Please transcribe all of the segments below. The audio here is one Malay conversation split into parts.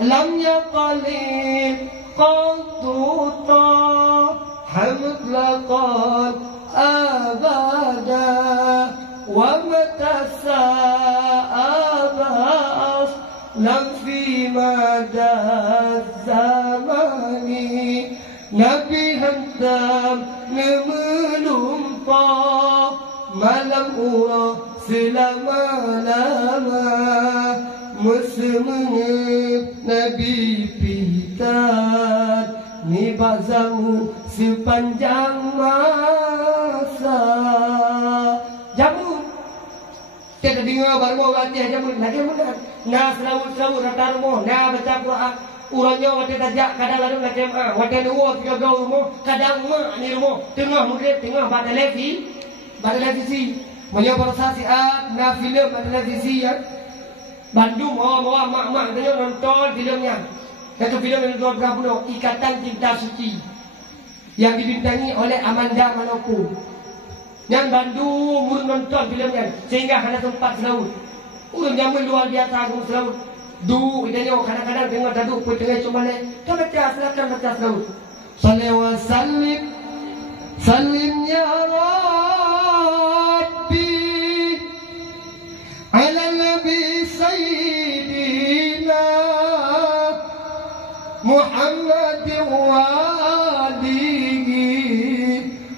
لم يقل قط حمد لقد أبدا ومتى سأبها أصلا في مدى الزمان نبي هندام نملمطا malam urah selama-lama Mesmenit Nabi pitat ni bazamu sepanjang masa. Jamu kita dengar baru latihan jamu lagi mana? Na selalu ratarmo, na baca Quran. Urangnya wate tajak kadang lalu macam wate dua tiga gaul mo, kadang mak ni mo, tengah murid tengah pada levi si. Punya prosasiat na film pada levi ya. Bandung bawa mak-mak dia nonton filmnya. Satu film yang 20 Ikatan Cinta Suci yang dibintangi oleh Amanda Manopo. Yang Bandung murun nonton filmnya sehingga hanya sempat selaut. Urang jaman luar biasa aku selaut. Dia kadang-kadang tengok duduk pun tengah cuma ni. Kau baca silakan baca selaut. Salli wa sallim ya Rabbi ala nabi sayyidina Muhammad wa alihi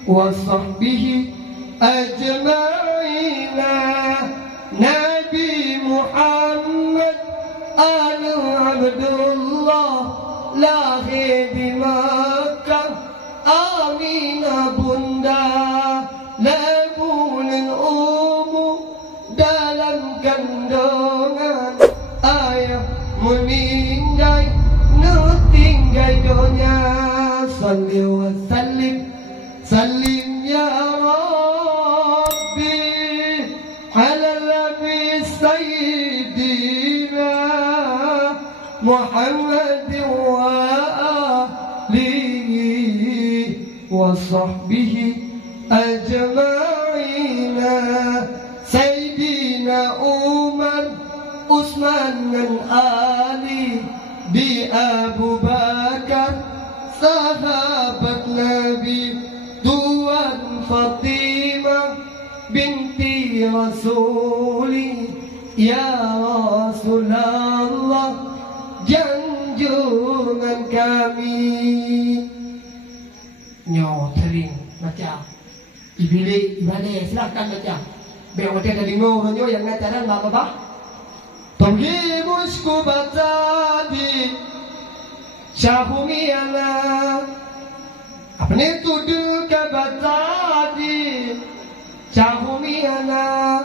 wa sahbihi ajma'ina Nabi Muhammad anu Abdullah lahir di Makkah Aminah bunda labunin dalam kandungan ayah meninggal nutinggal dunia. Salli wa sallim ya Rabbi ala nabi sayyidina Muhammad wa alihi wa sahbihi ajma'ina Sayyidina Umar Utsman dan Ali di Abu Bakar sahabat Nabi Tuan Fatimah binti Rasuli ya Rasulullah junjungan kami. Nyo tering baca ibalik silakan baca. Biar kita dengar nyo yang ngajaran apa? Tonggi musku baca di Syahumiyana apa ni tuduh ke baca di Syahumiyana.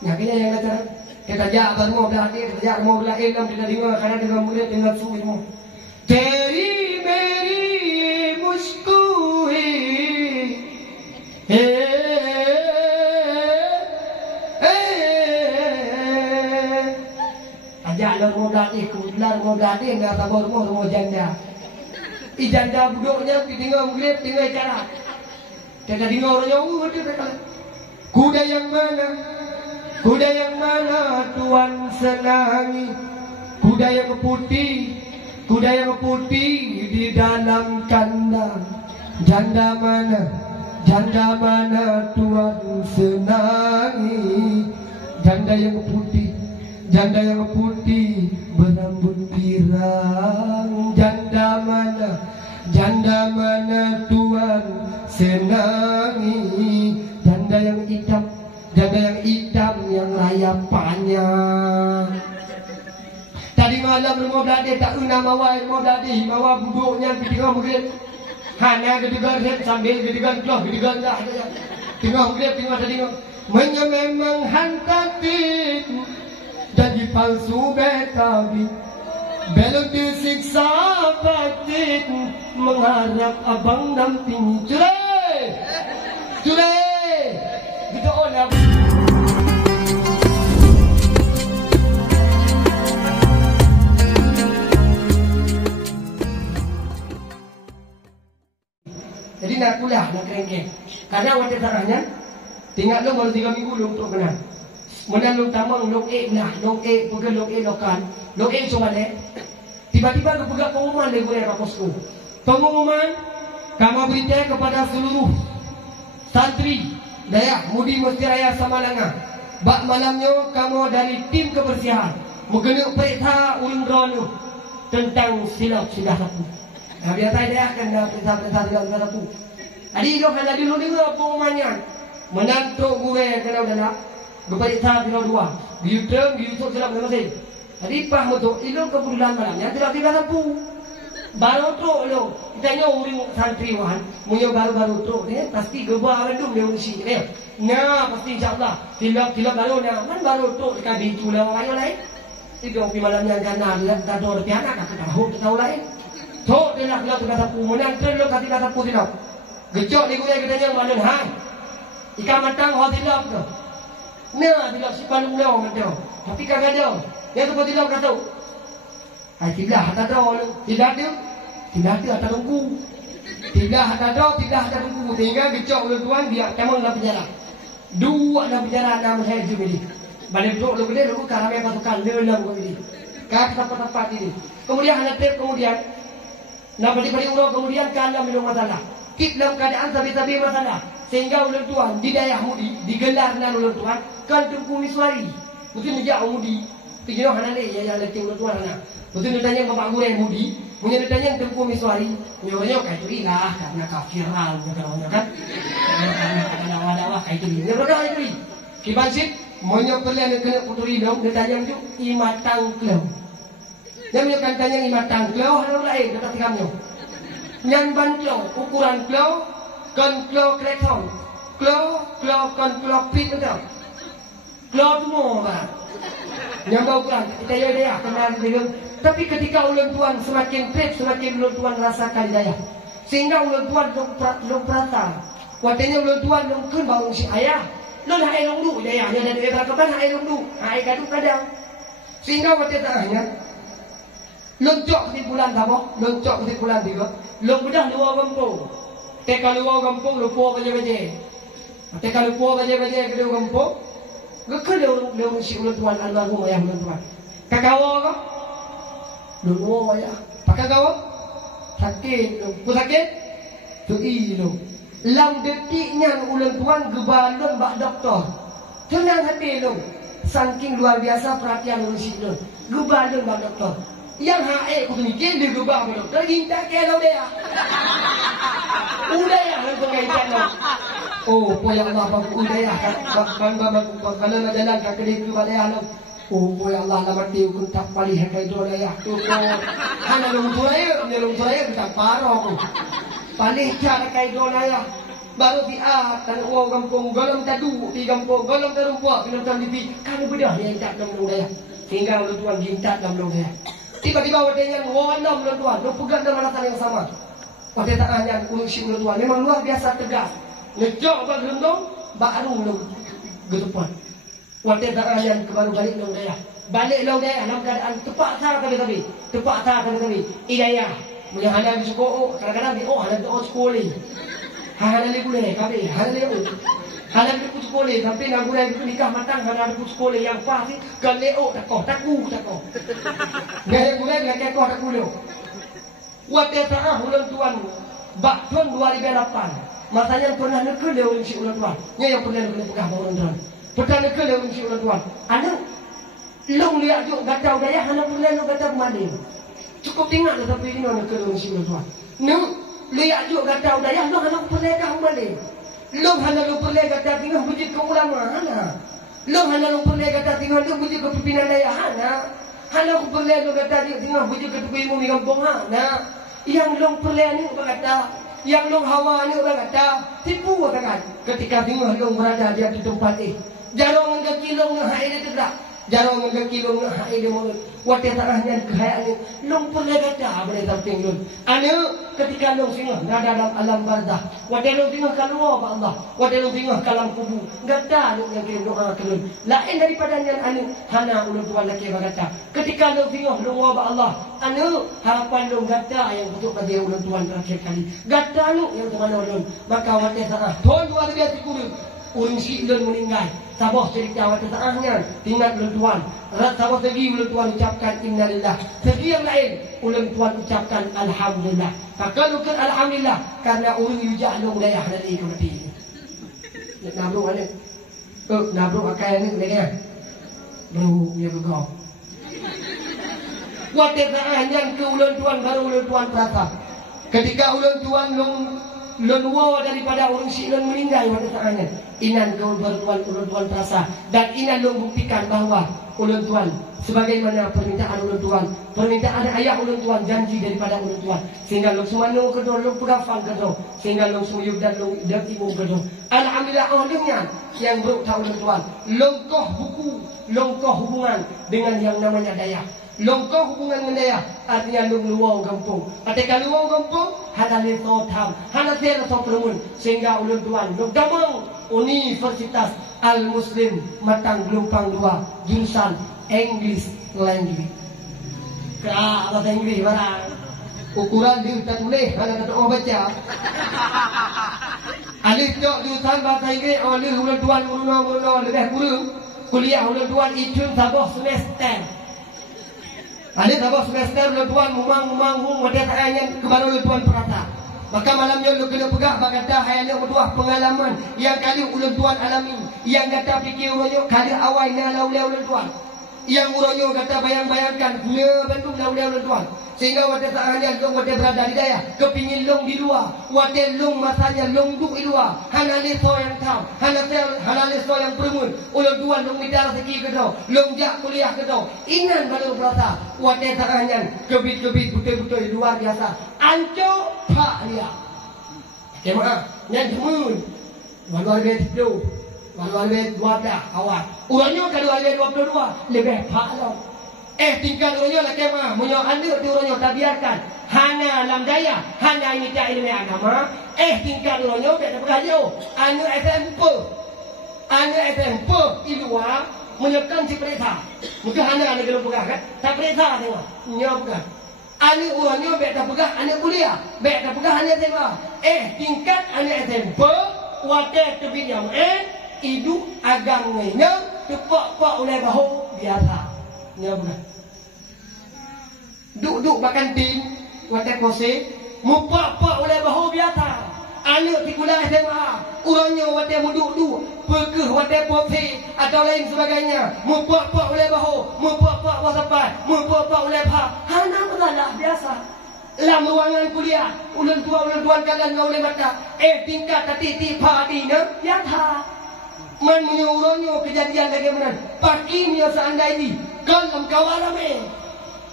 Yang ini yang ngajaran kita jaga mau belajar, kita jaga mau belajar dalam kita dengar karena dengan murid dengan suwi mo. Teri meri musku ajak lah mau belajar, kebetulan mau belajar nak sabar mau janda. Janda buduknya tinggal murid tinggal cara. Kita dengar orang jauh kuda yang mana? Kuda yang mana Tuan senangi? Kuda yang putih di dalam kandang. Janda mana Tuan senangi? Janda yang putih berambut pirang. Janda mana Tuan senangi? Janda yang hitam yang layapannya. Tadi malam rumah belajar tak guna mawai rumah belajar mawa buduknya ketika murid hanya kedegan sambil kedegan keloh kedegan dah tengah murid tengah tadi memang hantatik jadi palsu betawi belum disiksa batin mengharap abang damping curai kita olah. Jadi nak kuliah, nak kerengkeng. Karena waktu caranya, tinggal lo baru 3 minggu lo untuk kenal. Mana lo tamang, lo nak, lo pegang lo lokan. Lo cuma deh. Tiba-tiba kepegang pengumuman dari Guraya Posko. Pengumuman kamu beritahu kepada seluruh santri Dayak Mudi Mesti Raya Samalanga. Bak malamnya kamu dari tim kebersihan mengenuk perintah ulun drone tentang silap sudah laku. Nah, biasa dia akan dah perintah silap sudah laku. Jadi itu hanya dulu dengar pengumumannya. Menantu gue kena udah nak berperintah silap dua. Biutang silap masing. Jadi pah moto ilung kebulan malamnya tidak lampu. Baru tu lo kita uring santri wan, munyo baru tu ni pasti gebah rendum dia usi ni. Nah pasti insyaallah tilap baru na man baru tu dekat bitu lah orang lain. Tiga pi malamnya kanan lah tak ada piana kat tahu tahu lain. Tu dia nak kata pumunan tren lo kata putih. Gejok ni gue katanya mana hai. Ikan matang hot tilap tu. Nah tilap si palung lo macam. Tapi kagak ada. Dia tu tidak kata. Hai tidak ada dulu. Tidak ada tunggu. Tidak ada tunggu. Tinggal gecok tuan biar kamu dalam penjara. Dua dalam penjara dalam saya juga ni. Balik duduk lu gede lu karame pasukan dalam kau ini. Kak tempat ini. Kemudian hanya tip kemudian. Nah balik ulang kemudian kala minum masalah. Kit dalam keadaan sabi-sabi masalah. Sehingga ulun tuan di daerah Mudi digelar nan ulun tuan kan tunggu miswari. Mungkin menjak Mudi. Kejauh hana ni yang letih ulun tuan hana. Betul ditanya Bapak Guraya Mudi, punya ditanya Tengku Miswari, punya kayak itu ilah karena kafiral kan. Karena dakwah kayak itu. Dia berkata itu. Kibansip monyo perlian kena puturi dong ditanya itu imatang klau. Dia menyokan tanya imatang klau hana lain kata tikamnya. Nyan ban klau, ukuran klau, kan klau kreton. Klau kan klau pit betul. Klau tu mau bah. Yang bau kan kita ya kenal dengan. Tapi ketika ulun tuan semakin trip, semakin ulun tuan rasakan daya. Sehingga ulun tuan long perata. Waktunya ulun tuan long kun bau si ayah. Lon hai long du daya nya dari berkapan hai long du. Hai kadu kadang. Sehingga waktu tanya loncok di bulan apa? Loncok di bulan tiga. Long bedah luar kampung. Teka luar kampung lupa baje-baje. Teka lupa baje-baje ke luar kampung. Gekal dia si ulun tuan almarhum ayah ulun tuan. Kakawa ke? Dulu ya, pakai kau sakit, ku sakit, tu ilu. Lam detiknya ulang tuan gebalon bak doktor. Tenang hati lu, saking luar biasa perhatian urusi lu. Gebalon bak doktor. Yang hae ku mikir dia gebal bak doktor, ginta kelo dia. Udah ya, langsung kaitan lu. Oh, ya Allah, bapak udah ya, kalau nak jalan kat kedai tu pada lu. Oh, ya Allah, lama dia pun tak pali hendak itu ada ya. Tu hana long turaya kita paro. Pali cara kai dona ya. Baru dia kan uang kampung golong tadu di kampung golong terumpuak film TV kan bedah yang tak dalam daya. Sehingga lu tuan gintat dalam daya. Tiba-tiba wadanya ngondom lu tuan, lu pegang dalam alasan yang sama. Pada tak hanya urusi lu tuan, memang luar biasa tegas. Ngejok bak gendong, baru lu getupan. Waktu tak ayam kebaru balik long daya. Balik long daya dalam keadaan tepat sah kami. Tepat sah kami. Idayah. Punya hana di sekolah. Kadang-kadang di hana di sekolah. Hana di boleh kami. Hana di sekolah. Tapi nak boleh nikah matang hana di sekolah yang pasti galeo taku. Gaya boleh gaya kau taku lo. Waktu tak ulang tuan. Bakton 2008. Masanya pernah nak dia ulang si ulang tuan. Yang pernah nak pegang ulang tuan. Pertama ke lewat si orang tuan. Anak long lihat juk gatau daya anak pula lo gatau mandi. Cukup tinggal tapi ini nak ke lewat si orang tuan. Nu lihat juk gatau daya lo anak pula gatau mandi. Lo anak lo pula gatau tinggal bujuk ke ulama anak. Lo anak lo pula gatau tinggal lo bujuk ke pimpinan daya anak. Anak pula lo gatau tinggal bujuk ke tupai mu di kampung anak. Yang lo pula ni gatau. Yang lo hawa ni orang gatau. Tipu kan ketika tinggal lo berada di tempat ini. Jarang menga kilong na hai dia tidak. Jarang menga kilong na hai dia mulut. Waktu tarahnya kehayaan long pernah kata boleh tamping lun. Anu ketika long singa nada dalam alam barzah. Waktu long singa keluar ba Allah. Waktu long singa kalam kubur. Gata long yang kirim doa kelun. Lain daripada yang anu hana ulun tuan laki bagata. Ketika long singa long ba Allah. Anu harapan long gata yang betul pada ulun tuan terakhir kali. Gata long yang mana ulun. Maka waktu tarah. Tuan luar biasa kubur. Urung si ulun meninggal. Sabah cerita waktu saahnya tinggal ulun tuan. Sabah segi ulun tuan ucapkan innalillah. Segi yang lain ulun tuan ucapkan alhamdulillah. Kalau kan alhamdulillah karena ulun yujak long dayah dari itu mati. Nabruk ada. Nabruk akai ni dia. Baru dia gegau. Waktu saahnya ke ulun tuan baru ulun tuan perasa. Ketika ulun tuan lon wa daripada orang silon meninggal pada saatnya inan ke ulun tuan terasa dan inan long buktikan bahawa ulun tuan sebagaimana permintaan ulun tuan, permintaan ayah ulun tuan, janji daripada ulun tuan, sehingga long sumano kedo long pegafan kedo, sehingga long sumuyuk dan long datimu kedo. Alhamdulillah olehnya yang berutah ulun tuan longkoh buku, longkoh hubungan dengan yang namanya daya. Longkoh hubungan dengan daya artinya long luang kampung. Ketika luang kampung hanale so tham, hanale so permun, sehingga ulun tuan long damang Universitas Al Muslim Matang Gelompang 2 jurusan English Language. Bahasa Inggris barang. Ukuran dia tak boleh hanya kata orang baca. Alif dok jurusan bahasa Inggris oleh ulun tuan mula lebih kurang kuliah ulun tuan itu sabah semester. Ada sabah semester ulun tuan mumang wadah ayat kebaru ulun tuan perata. Maka malamnya lu kena pegah bagata hayalnya bertuah pengalaman yang kali ulun tuan alami, yang kata fikir uronyo kali awal na laulai ulun tuan. Yang uronyo kata bayang-bayangkan ne Bandung laulai ulun tuan. Sehingga wadah saahnya long wadah berada di daya, kepingin long di luar, wadah long masanya long duk di luar. Hanale so yang tahu, hanale so yang permun. Ulun tuan long midar seki ke tau, long jak kuliah ke tau. Inan baru berasa wadah saahnya kebit-kebit betul-betul luar biasa. Anco pak dia. Jemaah, yang jemun. Walau ada tidur, walau ada 12 awal. Urangnya kalau ada 22 lebih pak lah. Tinggal urangnya lah jemaah. Munyo anda di urangnya tak biarkan. Hanya lam daya, hanya ini tak ilmu agama. Tinggal urangnya tak berkajo. Anu SMP di luar menyekan si perintah. Mungkin hanya ada gelap pegah kan? Tak perintah tengok. Nyo bukan. Ani urangnya baik dah pegah, ani kuliah. Baik dah pegah, ani tengok. Tingkat ani SMP, wadah tebinyam. Hidup agamanya, tepak-pak oleh bahu biasa. Nya bukan. Duk makan tim, wadah kose, mupak-pak oleh bahu biasa. Anak di kuliah SMA, urangnya wadah muduk-duk, pekeh wadah pofe atau lain sebagainya. Mupak-pak oleh bahu, mupak-pak wasapat, mupak-pak oleh pak. Hana berlalah biasa. Dalam ruangan kuliah, ulun tuan kalian ngau oleh mata. Tingkat tati padina, biasa. Man menyuruhnya kejadian bagaimana? Pakimnya seandainya kalam kawarame.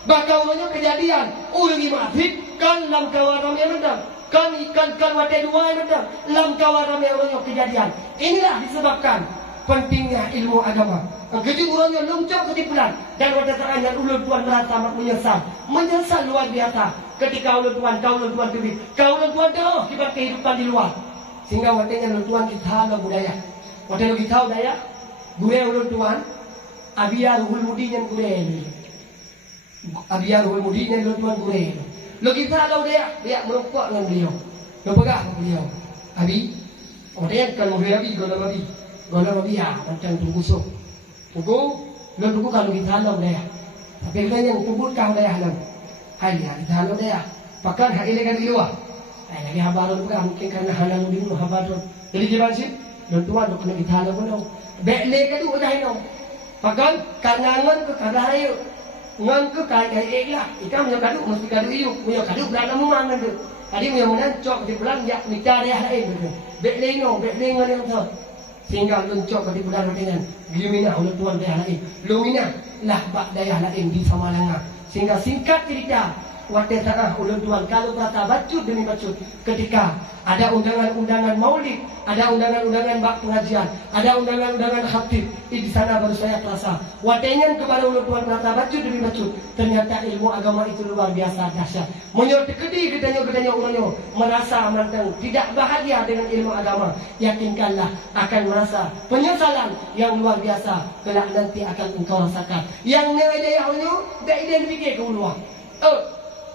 Bakal urangnya kejadian ulun masjid kalam kawarame mendam. Kan wadah dua mendam. Lam kawarame urangnya kejadian. Inilah disebabkan pentingnya ilmu agama. Ketika urangnya lungcok ketipulan dan wadah saatnya ulun tuan merasa menyesal luar biasa. Ketika ulun tuan tulis, kau ulun tuan terus kibat kehidupan di luar. Sehingga wadahnya ulun tuan kita budaya. Wadah kita budaya, gue ulun tuan, abiyarul mudinya gue. Abiyarul mudinya ulun tuan gue. Lo kita tahu dia merokok dengan beliau, lo pegang beliau. Abi, dia kan mau abi, golong abi ya, macam tunggu so. Tunggu kalau kita tahu dia. Tapi dia yang tunggu kau dia halam. Hai dia, kita tahu dia. Pakan hari ini kan di luar. Lagi habarun pegang mungkin karena halam di luar habarun. Jadi gimana sih? Lo tuan lo kena kita tahu pun. Bekle kan tu dah ini. Pakan karena ngan ke karena ayu. Ngan ke kaya lah. Ikan punya kaduk mesti kaduk iu. Punya kaduk berada memang tu. Tadi punya menancok di bulan ya nikah dia lain. Bekle ngan yang tu. Sehingga luncok di bulan dengan gimina ulun tuan dia lain. Lumina lah bak daya lain di Samalanga. Sehingga singkat cerita wadah tengah ulun tuan kalau kata bacut demi bacut ketika ada undangan-undangan maulid, ada undangan-undangan bak pengajian, ada undangan-undangan khatib, di sana baru saya terasa wadahnya kepada ulun tuan kata bacut demi bacut. Ternyata ilmu agama itu luar biasa dahsyat. Menyor tekedi gedanya urangnya merasa mantang tidak bahagia dengan ilmu agama. Yakinkanlah akan merasa penyesalan yang luar biasa kelak nanti akan engkau rasakan. Yang nilai daya ulun dah identifikasi ke luar.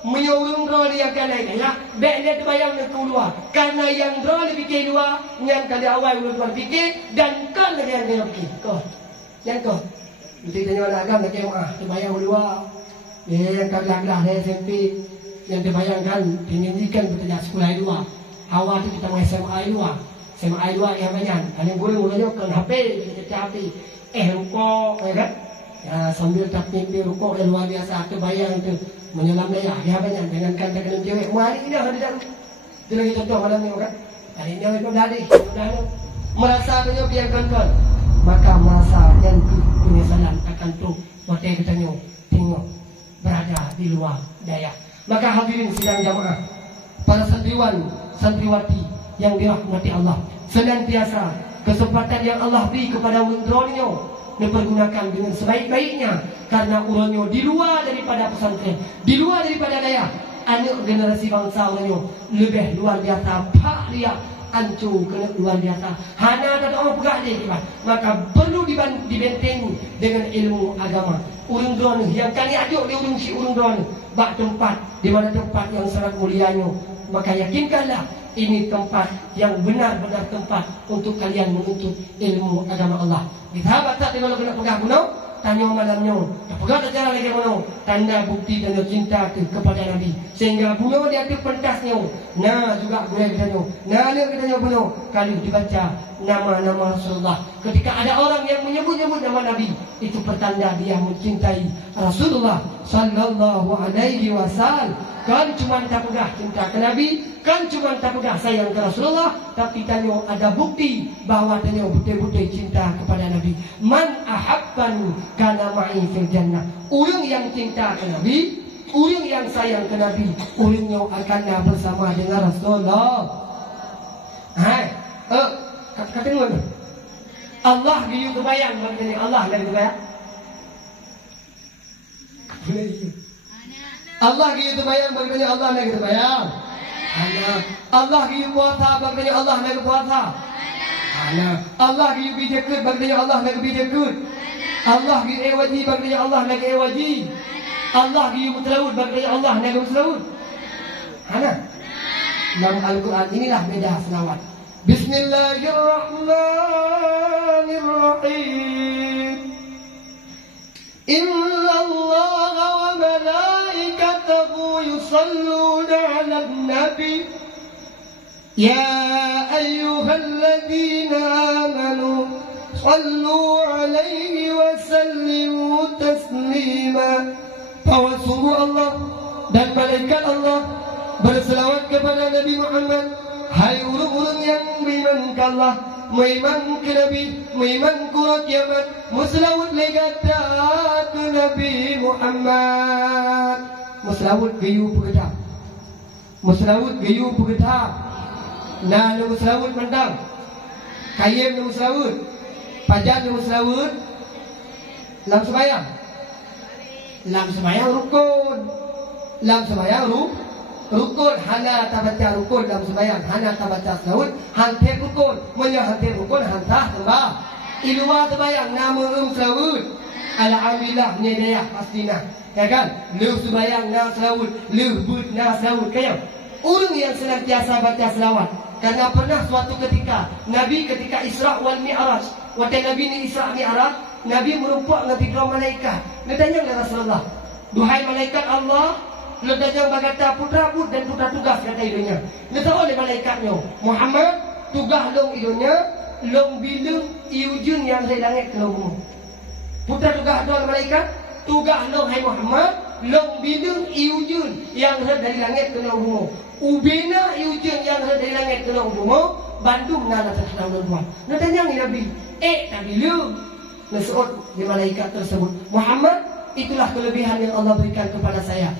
menyuruh roh dia akan naik ya. Baik dia terbayang dia keluar. Karena yang roh dia fikir luar, yang kali awal belum tuan fikir dan kan lagi yang dia fikir. Kau, yang kau. Nanti tanya anak agam lagi terbayang luar. Yang kagak-kagak dia SMP yang terbayangkan pendidikan bekerja sekolah luar. Awal tu kita main SMA luar. SMA luar yang banyak. Yang guru-gurunya kan HP, kita HP. Rukuk, ya kan? Ya, sambil takmir rukuk yang luar biasa. Terbayang tu. Menyelam daya, dia banyak dengan kata-kata cewek. Hari ini dah ada. Itu lagi contoh malam ni kan. Hari ini itu dah ada. Merasa punya biar kan. Maka merasa yang penyesalan akan tu. Waktu kita tengok berada di luar daya. Maka hadirin sidang jamaah, para santriwan, santriwati yang dirahmati Allah, senantiasa kesempatan yang Allah beri kepada ulunnya dipergunakan dengan sebaik-baiknya, karena ulunnya di luar daripada pesantren, di luar daripada daya, anak generasi bangsa ulunnya lebih luar biasa, pak dia ancur kena luar biasa. Hana tak orang pegang dia, maka perlu dibentengi dengan ilmu agama. Urung drone yang kali ajuk di urung si urung drone bak tempat di mana tempat yang sangat mulianya, maka yakinkanlah ini tempat yang benar-benar tempat untuk kalian menuntut ilmu agama Allah. Sahabat tak kalau kena pegang gunung, tanya malamnya, pegang secara lagi mana? Tanda bukti tanda cinta kepada Nabi. Sehingga bunuh dia tu pentasnya. Nah juga guna kita nah dia kita bunuh kali dibaca nama-nama Rasulullah. Ketika ada orang yang menyebut-nyebut nama Nabi, itu pertanda dia mencintai Rasulullah sallallahu alaihi wasallam. Kan cuma tak pegang cinta ke Nabi, kan cuma tak pegang sayang ke Rasulullah, tapi tanya ada bukti bahawa tanya betul-betul cinta kepada Nabi. Man ahabban kana ma'i fil jannah. Orang yang cinta ke Nabi, orang yang sayang ke Nabi, orangnya akan bersama dengan Rasulullah. Hai, kata mana? Allah dia kebayang bagi Allah lagi kebayang. Allah gitu bayang bagaimana Allah nak kita bayang. Allah gitu puasa bagaimana Allah nak puasa. Allah gitu bijakut bagaimana Allah nak bijakut. Allah gitu ewaji bagaimana Allah nak ewaji. Allah gitu berselawat bagaimana Allah nak berselawat. Dalam Al-Quran inilah beda selawat. Bismillahirrahmanirrahim. Inna Allah wa malaikatahu yusalluna 'alan nabi. Ya ayyuhalladzina amanu sallu 'alaihi wa sallimu taslima. Bahwa sungguh Allah dan malaikat Allah berselawat kepada Nabi Muhammad. Hai orang-orang yang beriman ke Allah, beriman ke Nabi, beriman ke hari kiamat, muslawat legata ke Nabi Muhammad. Muslawat gayu pegetah, muslawat gayu pegetah. Nah, lu muslawat mentang, kayem lu muslawat, pajak lu muslawat, lam sembayang, lam sembayang rukun, lam sembayang rukun. Hana tak baca rukun dalam sembahyang, hana tak baca selawat, hantar rukun, hantar rukun, hantar sembah. Iluar sembahyang nama selawat. Alhamdulillah nyedaya pastinya, ya kan? Lu sembahyang na selawat, lu but na selawat kaya. Orang yang senantiasa baca selawat, karena pernah suatu ketika Nabi ketika Isra wal Mi'raj, waktu Nabi ni Isra Mi'raj, Nabi merumpak dengan tiga malaikat. Dia tanya kepada Rasulullah, duhai malaikat Allah, ledanya berkata putra put dan putra tugas kata idunya. Dia tahu oleh malaikatnya, Muhammad tugas long idunya, long bilung iujun yang dari langit ke long. Putra tugas oleh malaikat, tugas long hai Muhammad, long bilung iujun yang dari langit ke long. Ubina iujun yang dari langit ke long. Bandung nala terkenal long. Dia tanya ni Nabi, Nabi lu, nasuot di malaikat tersebut, Muhammad, itulah kelebihan yang Allah berikan kepada saya.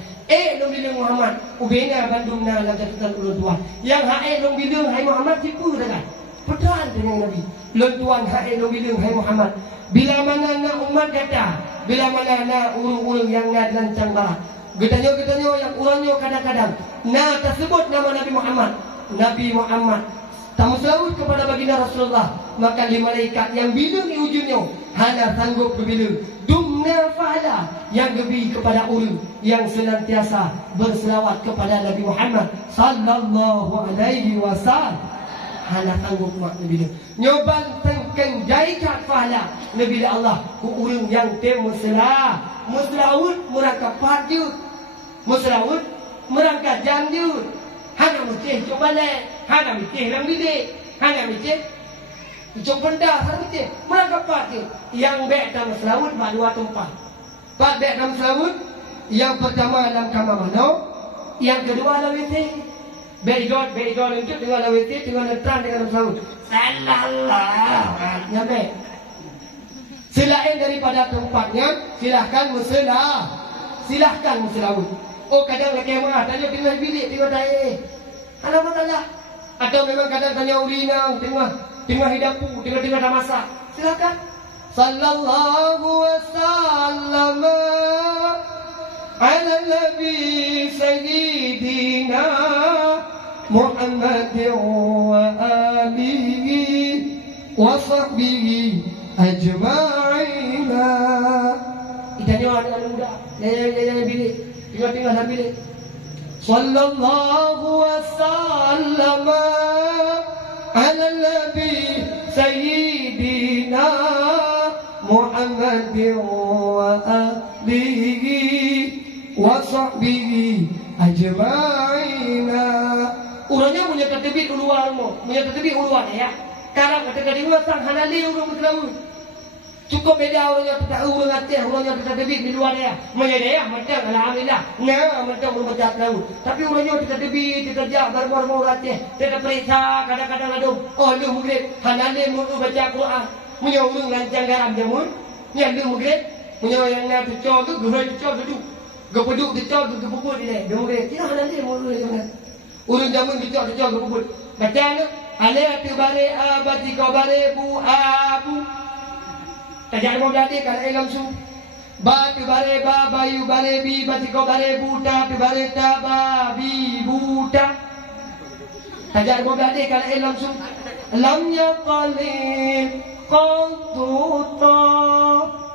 Dong bilang Muhammad, ubena Bandung na lagatan ulun tuan. Yang dong bilang hai Muhammad tipu dengan pedan dengan Nabi. Ulun tuan dong bilang hai Muhammad. Bila mana na umat kata, bila mana na urung-urung yang ngad lancang barat. Getanyo yang urangnya kadang-kadang na tersebut nama Nabi Muhammad. Nabi Muhammad tamu selawat kepada baginda Rasulullah, maka li malaikat yang bila ni ujungnya hana sanggup berbila dumna fa'ala yang gebi kepada orang yang senantiasa berselawat kepada Nabi Muhammad sallallahu alaihi wasallam. Hana sanggup mak Nabi dia nyoban tengkeng jaikat fa'ala Nabi Allah ku orang yang temu selawat merangkap parjut, selawat merangkap jamjut. Hana mesti coba le, hana mesti lang bidik, hana mesti coba benda, hana mesti mereka pakai yang baik dalam selawat dua tempat. Pak baik dalam selawat yang pertama dalam kamar mano, yang kedua dalam WC. Baik itu dengan dalam WC, dengan terang dengan selawat. Sallallahu, nyampe. Selain daripada tempatnya, silahkan selawat. Oh kadang nak kemah, tanya tengah bilik, tengah daik. Ada masalah. Atau memang kadang tanya urina, tengah hidapu, tengah dah masak. Silakan. Sallallahu wasallam ala nabi sayyidina Muhammad wa alihi wa sahbihi ajma'ina. Tanya anak muda, jangan bilik. Tengah dalam bilik. Sallallahu wasallam ala nabi sayyidina Muhammad wa alihi wa sahbihi ajma'ina. Urangnya punya tertibik uluan mo, punya tertibik uluan ya. Karang kata kedua sang halali urang berlalu. Cukup beda orang yang tak urang atas, orang yang tak tebik di luar dia. Menyedaya macam alhamdulillah. Nah, macam orang baca tahu. Tapi orang yang tak tebik, tak kerja baru atas. Tidak periksa kadang-kadang ada. Oh, lu mugrid, hanale mu baca Quran. Punya urang rancang garam jamun. Nya lu mugrid, punya yang nak cocok tu, gerai cocok duduk. Gepeduk cocok tu gepuput dia. Lu mugrid, tidak hanale mu urang. Urang jamun cocok gepuput. Baca ni, ale tu bare abati kau bare bu abu. Tajak mau jadi kalau elam su, ba tu bare ba bayu bare bi bati ko bare buta tu bare ta ba bi buta. Tajak mau jadi kalau elam su, lam yaqali qantuta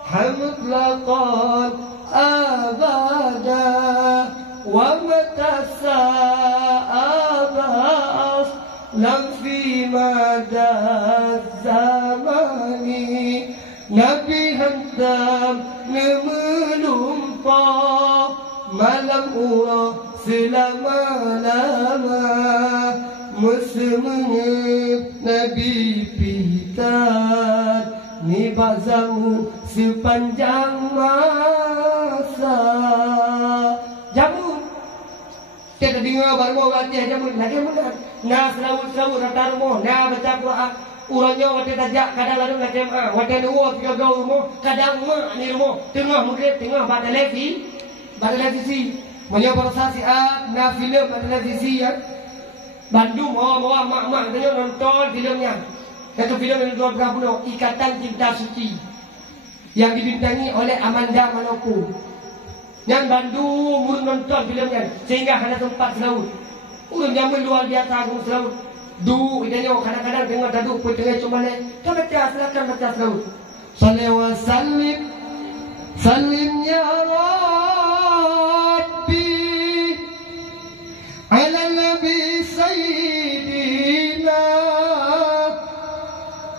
hamd laqad abada wa matasa abas lam fi madad zamani. Nabi hantam melumpah malam ura selama-lama. Mesem Nabi pitan ni bazamu sepanjang masa. Jamun kita dengar baru latihan jamun lagi mana? Nah selawat ratarmo, nah baca Quran. Urangnya waktu tajak kadang lalu macam waktu dua tiga gaul mo kadang mak ni mo tengah mungkin tengah pada lagi si punya prosesi na filem pada lagi si ya Bandung bawa mak tanya nonton filmnya itu film yang dua berapa Ikatan Cinta Suci yang dibintangi oleh Amanda Manopo yang Bandung murun nonton filmnya sehingga hanya tempat selawat urang jaman luar biasa aku selawat. Du, idanya kadang-kadang tengok duduk pun tengah cuma ni. Kau baca, silakan baca selawat. Salli wa sallim ya Rabbi ala nabi sayyidina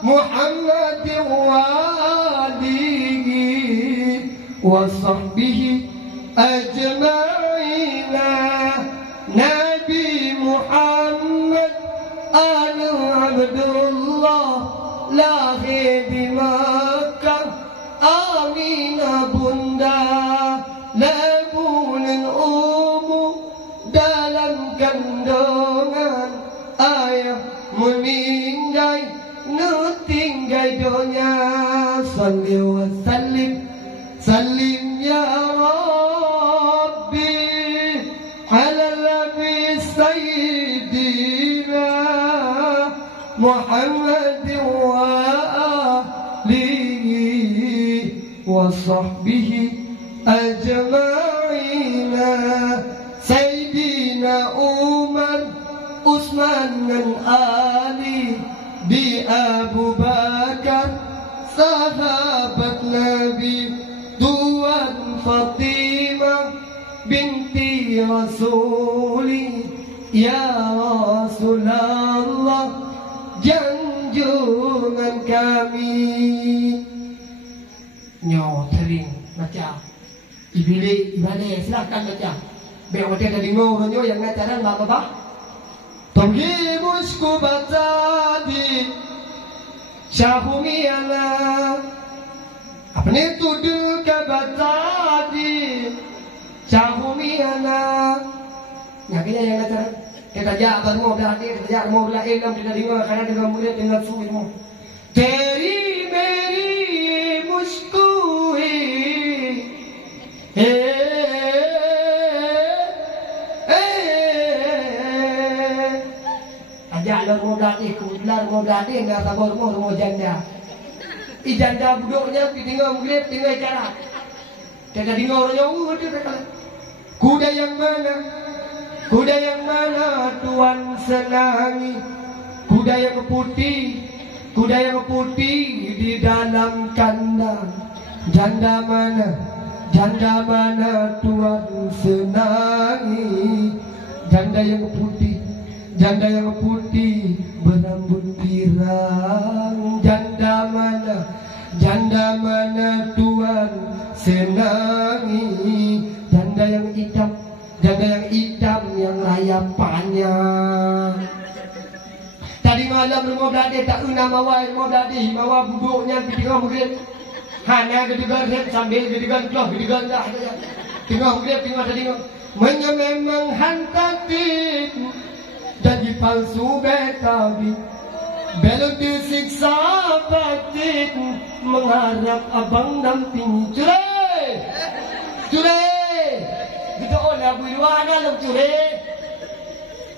Muhammad wa alihi wa sahbihi ajma'ina. Nabi Muhammad Anu Abdullah lahir di Makkah, Aminah bunda lebunan umum dalam kandungan ayah meninggal nutinggal dunia. Salli wa sallim ya Rabbi ala nabi sayyidina Muhammad wa alihi wa sahbihi ajma'ina. Sayyidina Umar, Utsman dan Ali Abu Bakar sahabat Nabi, Tuan Fatimah binti Rasuli, ya Rasulullah junjungan kami. Nyo tering baca Ibile silakan baca. Biar waktu ada dengar nyo yang ngajaran apa? Tongi musku baca di Syahumiyana apa ni tuduh ke baca di Syahumiyana. Yang ini yang ngajaran kita jaga mau berlatih, kita jaga mau berlatih dalam tidak dengar karena dengan murid dengan suwi mau. Teri meri musku ajak lo mau berlatih, kebetulan mau berlatih nggak sabar mau janda. Janda budoknya tinggal murid tinggal cara. Kita dengar orang jauh kuda yang mana? Kuda yang mana Tuan senangi? Kuda yang putih, kuda yang putih di dalam kandang. Janda mana? Janda mana Tuan senangi? Janda yang putih, janda yang putih berambut pirang. Janda mana? Janda mana Tuan senangi? Janda yang hitam, janda yang hitam yang layapannya. Tadi malam rumah beladi tak guna mawai rumah beladi, mawa buduknya ketika murid. Hanya ketika sambil ketika keluar ketika dah tengah murid tengah tadi memang hantatik jadi palsu betawi belum disiksa batik mengharap abang dampingi curai curai kita orang abu luar dalam curai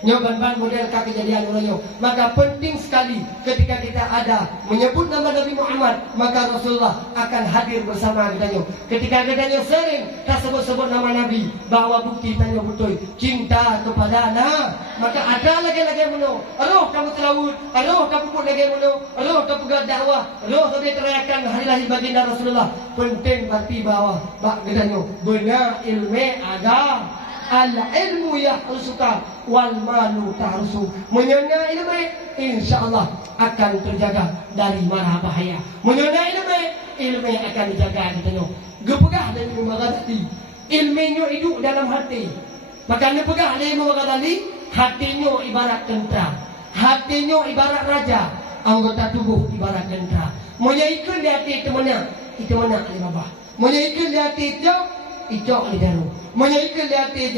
nyoban-ban model kejadian orang. Maka penting sekali ketika kita ada menyebut nama Nabi Muhammad, maka Rasulullah akan hadir bersama kita. Ketika kita sering tak sebut-sebut nama Nabi, bahawa bukti tanya betul cinta kepada Nabi, maka ada lagi-lagi meno. Aduh kamu telawud, aduh kamu pun lagi meno, aduh kamu pegang dakwah, aduh sampai teriakan hari lahir baginda Rasulullah. Penting berarti bahawa bak kita benar ilmu agama. Al-ilmu yahrusuka wal malu tahrusu. Menyana ilmu insyaAllah akan terjaga dari mara bahaya. Menyana ilmu akan dijaga katanya. Gepegah dari hati. Ilmunya hidup dalam hati. Maka nepegah dari hati. Hatinya ibarat tentera, hatinya ibarat raja, anggota tubuh ibarat tentera. Menyaikan di hati itu mana? Itu mana Ali Baba? Menyaikan di hati itu di daru. Menyaikan di hati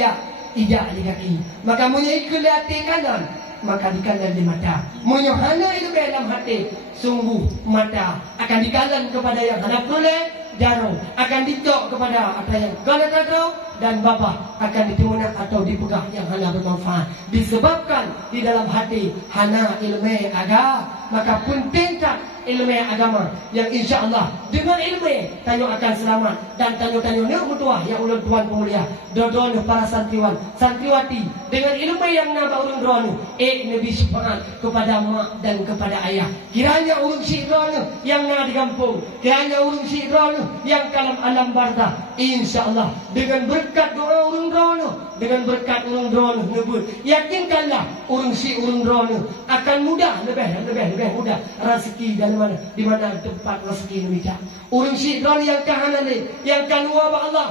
ijak di kaki. Maka menyaikan di hati kanan, maka di kanan di mata. Menyohana itu dalam hati, sungguh mata akan dikalan kepada yang hendak boleh, jarum akan dicok kepada apa yang kena tahu, dan bapa akan ditimuna atau dipegang yang hana bermanfaat. Disebabkan di dalam hati hana ilmu agama, maka pentingkan ilmu agama yang insya Allah dengan ilmu tanyo akan selamat. Dan tanyo-tanyo ni mutuah yang ulun tuan pemulia dodon para santriwan santriwati dengan ilmu yang naba urung dronu nabi syafaat kepada mak dan kepada ayah. Kiranya urung si dronu yang na di kampung, kiranya urung si dronu yang kalam alam barzah, insya Allah dengan berkat doa urung dronu, dengan berkat urung dronu nebut, yakinkanlah urung si urung dronu akan mudah, lebih mudah rezeki dan mana di mana tempat rezeki meminta. Urang syidran yang kahanan yang kanua ba Allah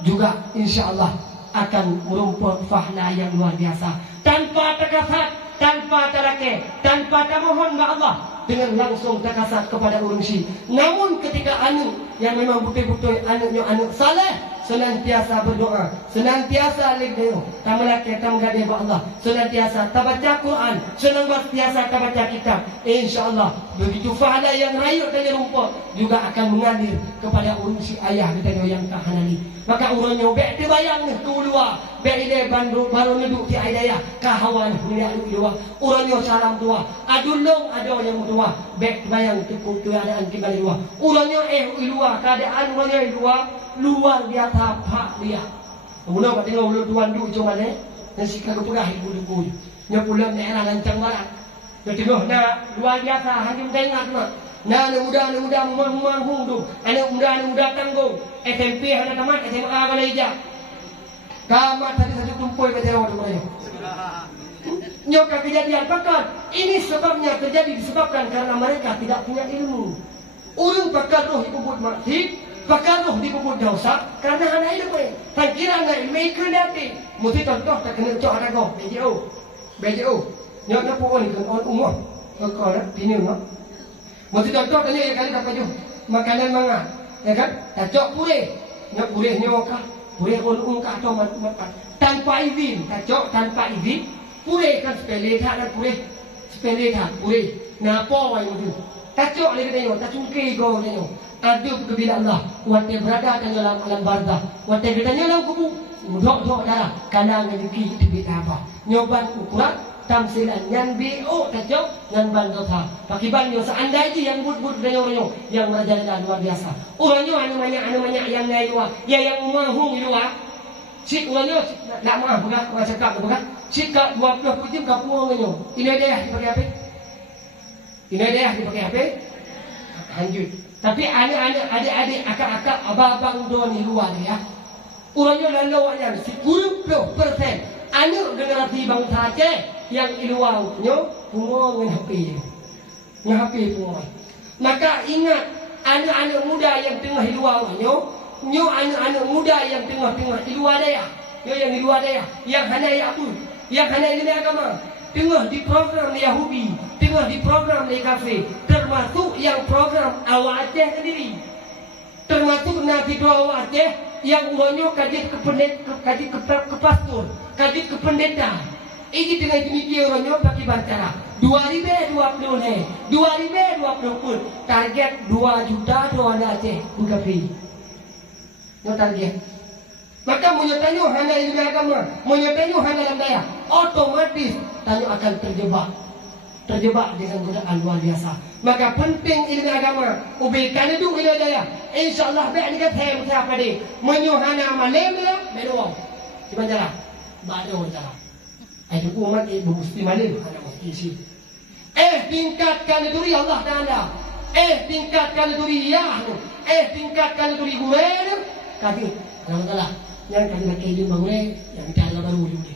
juga insya-Allah akan merumput fahla yang luar biasa tanpa terkasat, tanpa terake, tanpa tamohon ba Allah, dengan langsung terkasat kepada urang sy. Namun ketika anu yang memang betul-betul anu saleh senantiasa berdoa, senantiasa lihat tamalake tamgade ba Allah, senantiasa baca Quran, senantiasa baca kitab. Insyaallah begitu fahla yang rayut dari rumput juga akan mengalir kepada urang si ayah kita yang tahanani. Maka urangnya be dibayang keluar be ile baru neduk ti ayah kahawan punya dua urangnya salam tua adulung ada yang tua be bayang keadaan kita dua urangnya luar keadaan urangnya luar biasa pak dia. Kemudian kat tengok ulun tuan duk cuma ni nasi kagak pegah ibu duku. Nya pulang daerah Lancang Barat. Betul nak luar biasa hanya tengok nak. Nah anak muda memang tu. Anak muda tanggung. SMP hanya tamat SMA kalau ijaz. Tamat satu tumpul ke jalan tu. Nyoka kejadian pakar. Ini sebabnya terjadi disebabkan karena mereka tidak punya ilmu. Orang pakar roh dikubur maksud, pakar roh dikubur dosa karena anak ilmu. Tak kira anak ilmu kendati. Mesti contoh tak kena cok ada kau. BJO. Nyoka pun ni kan umur. Kau nak bini nak. Mesti contoh tanya yang kali tak baju makanan manga, ya kan? Tak cok pureh. Nyok pureh nyoka. Pureh orang atau makan tanpa izin. Tak cok tanpa izin. Pureh kan sepele tak dan pureh sepele tak pureh. Napa wai itu? Tacok lagi tengok, tak cungkir kau tengok. Adub kepada Allah, wate berada dalam alam barzah. Wate kita dalam kubur, dok darah, kalang rezeki di apa? Nyoban ukuran tamsilan yang BO tacok yang bandosa. Pakiban yo seandainya yang but tengok yang merajalela luar biasa. Orangnya anu banyak yang naik luar, ya yang mahung luar. Cik orangnya nak maaf bukan macam cakap bukan. Cik 20 jam kapuang nyo. Ini dia dipakai apa? Ini dia dipakai apa? Lanjut. Tapi adik-adik akak-akak abang-abang doni luar ya. Orangnya lalu yang 10% anak generasi bangsa Aceh yang iluarnya pungo dengan HP dia. Dengan HP pungo. Maka ingat anak-anak muda yang tengah iluarnya, nyo anak-anak muda yang tengah di luar daerah. Yo yang di luar daerah, yang hanya apa? Yang hanya ilmu agama. Tengah di program Yahudi, tengah di program kafe, termasuk yang program awak Aceh sendiri. Termasuk Nabi doa awak Aceh yang uangnya kaji ke pastor, kaji ke pendeta. Ini dengan demikian orangnya bagi bicara 2020 ni, 2020 pun target 2 juta doa Aceh kafe. No target. Maka menyertanya hanya ilmu agama, menyertanya hanya dalam daya, otomatis tanya akan terjebak dengan godaan luar biasa. Maka penting ilmu agama, ubahkan itu ilmu daya. InsyaAllah baik dekat saya siapa dia, menyuhana malemnya, menuang. Gimana cara? Baru cara. Itu umat ibu mesti malem, ada mesti isi. Tingkatkan duri Allah Taala. Tingkatkan duri ya. Tingkatkan duri gue. Kati, alhamdulillah. Yang kami nak kaji bangun, yang cara baru ni.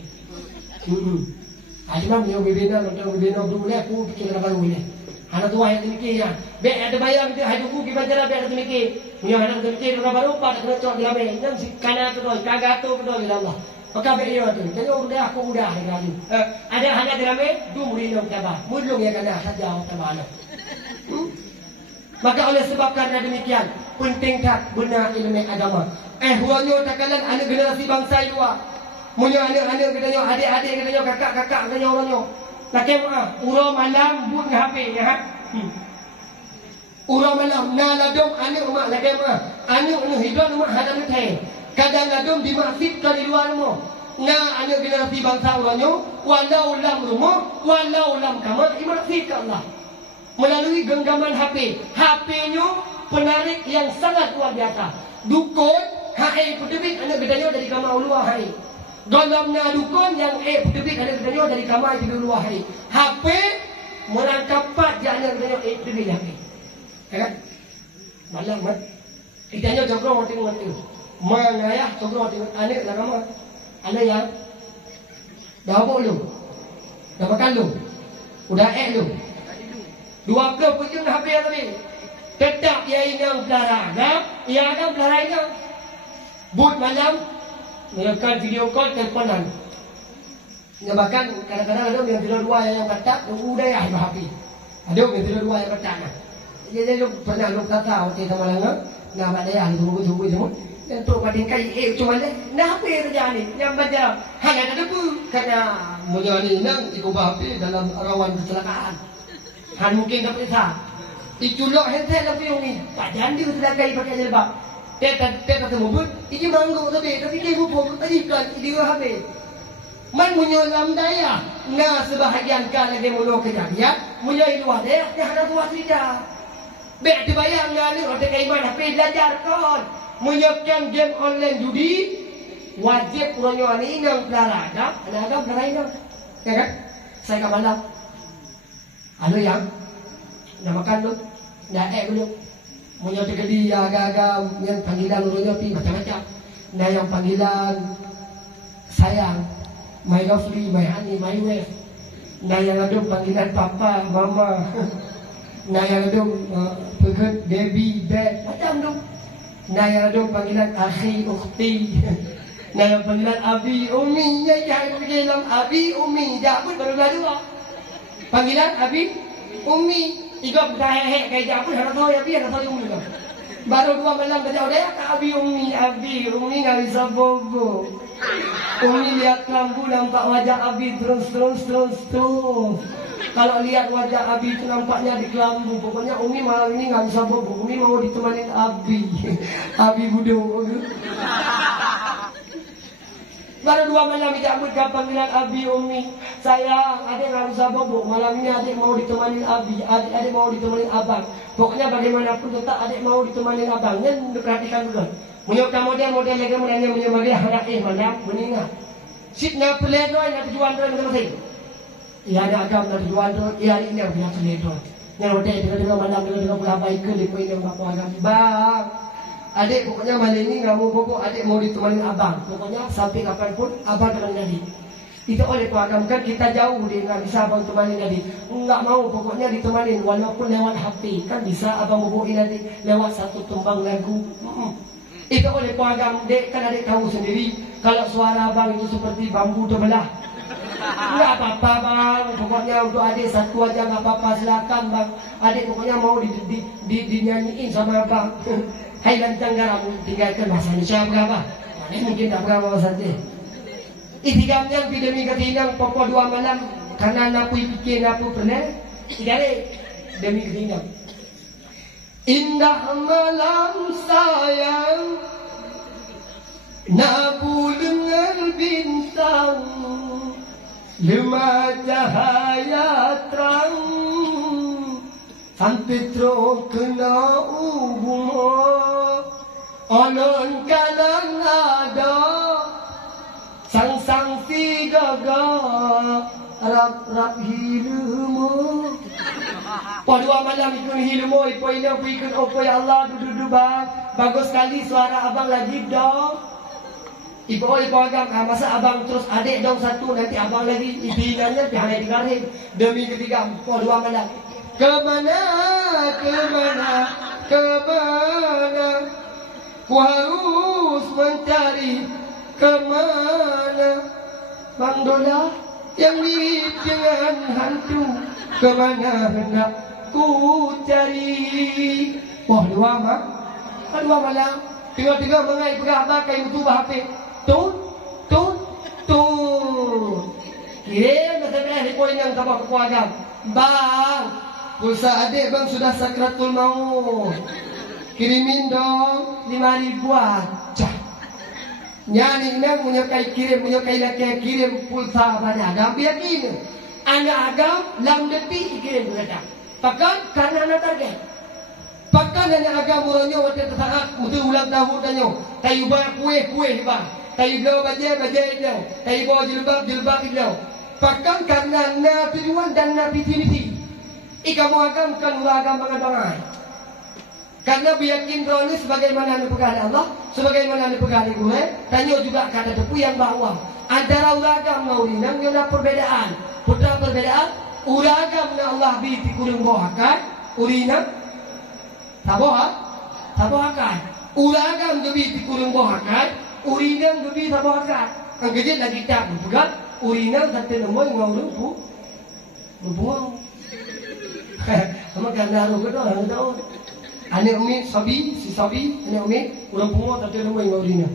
Asyik mam yang berbeza, macam berbeza dulu ni aku fikir baru ni. Anak tua yang demikian, be ada bayar kita hidup kita jalan be ada demikian. Punya anak demikian orang baru pada kena cok dalam ni, jangan si kanan tu doi, kagak tu doi dalam Allah. Maka be dia tu, jadi udah aku udah hari. Ada hanya dalam ni, dua murid yang tabah, mulung yang kena saja tabah. Maka oleh sebab kerana demikian, penting tak benar ilmu agama. Huanyo takalan anak generasi bangsa luar. Punya anak-anak katanya, adik-adik katanya, kakak-kakak katanya orangnya. Laki maaf, urang malam buat HP ya. Urang malam naladom anak mak laki maaf. Anak hidup mak hadam teh. Kadang ladom di masjid ke di luar rumah. Nah anak generasi bangsa orangnya, walau lam rumah, walau lam kamar di masjid ke Allah. Melalui genggaman HP. HP-nya penarik yang sangat luar biasa. Dukun, hai pedebik anak gedanya dari kamar luar hai. Dalamnya dukun yang pedebik anak gedanya dari kamar di luar hai. HP merangkap pat je anak gedanya pedebik hai. Kan? Malam mat. Kitanya jogrong tengok. Mangayah jogrong tengok anak dalam kamar. Anak yang dah apa lu? Dah makan lu? Udah lu? 20 pun HP tadi. Tetap ia inang belarang. Ia akan belarang inang. But malam, melakukan video call teleponan. Bahkan kadang-kadang ada yang tidur dua yang ketat, udah ya HP. Ada yang tidur dua yang ketat. Jadi lu pernah lu kata waktu itu malam, nak ada yang tunggu semua. Dan tu pading kai cuma deh. Nah apa yang terjadi? Yang baca hanya ada pun karena menjadi inang ikut HP dalam rawan kecelakaan. Han mungkin tak bisa. Iculok handset tapi yang ni. Tak jadi sudah kai pakai jilbab. Dia kata mobil, ini manggung tapi dia bubuh tadi kan dia habis. Man menyolam daya. Nah sebahagian kan dia mula kejadian, mula luar dia ada buat saja. Baik dibayang ngani ada kaiman HP belajar kon. Menyiapkan game online judi wajib orangnya ni yang olahraga, olahraga berlain. Ya kan? Saya ke malam. Anu yang makan tu, dah dulu. Punya tegedi agak-agak yang panggilan urutnya pi macam-macam. Nah yang panggilan sayang, my lovely, my honey, my wife. Nah yang ada panggilan papa, mama. Nah yang ada pegut baby, dad, macam tu. Nah yang ada panggilan akhi, ukhti. Nah yang panggilan abi, umi, ya dalam abi, umi, dah pun baru dua. Panggilan abi, umi. Tiga berhek kayak apa? Hendak tahu abi, hendak tahu umi. Baru 2 malam dah udah tak abi, umi nggak bisa bobo. Umi lihat lampu nampak wajah abi terus. Kalau lihat wajah abi itu nampaknya di kelambu. Pokoknya umi malam ini nggak bisa bobo. Umi mau ditemanin abi. Abi budong. Baru 2 malam dicabut ke panggilan abi, umi. Sayang, adik nggak bisa bobo. Malam ini adik mau ditemanin abi. Adik mau ditemanin abang. Pokoknya bagaimanapun tetap adik mau ditemanin abang. Dan perhatikan juga. Menyokap model lagi menanya bagi anak mana meninggal. Sitna peledoi nak tujuan tu macam mana? Ia ada agam nak tujuan tu. Ia ini yang punya peledoi. Yang model dengan malam dengan pula baik ke dia punya bapak agam. Bang. Adik pokoknya malam ini nggak mau bobo, adik mau ditemani abang. Pokoknya sampai kapanpun abang dengan Nadi. Itu oleh paham kan kita jauh dia nggak bisa abang temani Nadi. Nggak mau pokoknya ditemani walaupun lewat HP kan bisa abang boboin Nadi lewat satu tembang lagu. Itu oleh paham dek kan adik tahu sendiri kalau suara abang itu seperti bambu terbelah. Nggak apa-apa bang, pokoknya untuk adik satu aja nggak apa-apa, silakan bang. Adik pokoknya mau dinyanyiin sama abang. Hai lantang garam tinggalkan bahasa Indonesia berapa? Ini mungkin tak berapa saja. Istigamnya demi ketinang pokok 2 malam karena napu pikir napu pernah. Jadi demi ketinang. Indah malam sayang, napu dengan bintang, lemah cahaya terang. Sampai terus kena ubung, onon kanan ada, sang si gaga, rap hilmu. Pada 2 malam ikut hilmu, ikut opo ya Allah duduk bang. Bagus sekali suara abang lagi dong. Ibu agam, masa abang terus adik dong satu, nanti abang lagi ibinanya pihak digaring. Demi ketiga, pada 2 malam. Kemana ku harus mencari kemana Bang Dola yang mirip dengan hantu, kemana hendak ku cari. Wah 2 malam tengah-tengah mengai pegang abang kayu tu HP tut kirim ke sebelah poin yang tambah kepuasan bang. Pulsa adik bang sudah sakratul maut. Kirimin dong 5.000 aja. Nyani nang menyukai laki kirim pulsa pada agam biar gini. Anak agam lam detik kirim pulsa. Pakan karena anak target. Pakan anak agam muranya waktu tersaat untuk ulang tahun danyo. Tayu bang kue bang. Tayu blau baja blau. Tayu bawa jilbab blau. Pakan karena na tujuan dan na visi. Ikamu agam kan agam bangai. Karena biyakin kronis sebagaimana dipegang Allah, sebagaimana dipegang gue, tanya juga kata tepu yang bahwa antara uragam na urinang yang ada perbedaan. Putra perbedaan, uragam na Allah bi kurung bohakan, urinang tabohakan. Uragam gebi kurung bohakan, urinang gebi tabohakan. Ang gede lagi tak bukan urinang kata nemoy ngau lumpuang. Sama karena aku tu orang tahu. Anak umi si sabi, anak umi ulang pungut tapi rumah yang urina.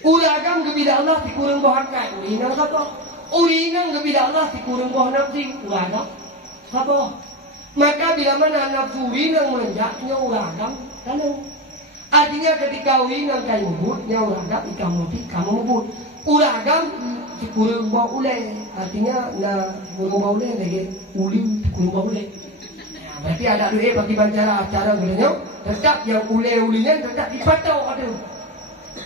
Uragam kebida Allah dikurang bohakai, urina apa? Urina kebida Allah dikurang boh nafsi, uragam apa? Maka bila mana nafsu urina menjaknya uragam, kalau artinya ketika urina kayu mubutnya uragam, kamu mubut. Uragam dikurang boh ulai, artinya na kurang boh ulai lagi uli dikurang boh ulai. Berarti ada duit bagi bancara acara gulanya, tetap yang ule-ulinya tetap dipatau ada.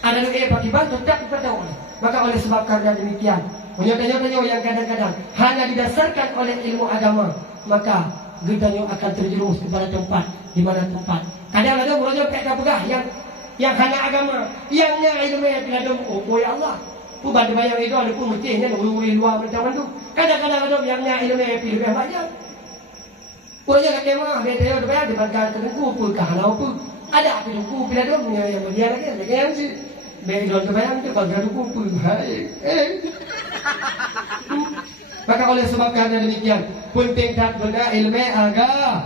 Ada duit bagi ban tetap dipatau. Maka oleh sebab karena demikian, tanya-tanya yang kadang-kadang hanya didasarkan oleh ilmu agama, maka getanya akan terjerumus kepada tempat di mana tempat. Kadang-kadang orangnya pegah yang hanya agama, yang ilmu yang tidak ada. Oh ya Allah, pun pada bayang itu ada pun mestinya ulu-ulu luar macam tu. Kadang-kadang ada yang ilmu yang pilih banyak. Orangnya nak kemah, dia ada bayar di bangkang terengku pun kahlau pun. Ada terengku pilih dong yang dia lagi, yang si background kebayang tu kalau gaduh pun. Maka oleh sebab karena demikian, penting tak benda ilmu agama,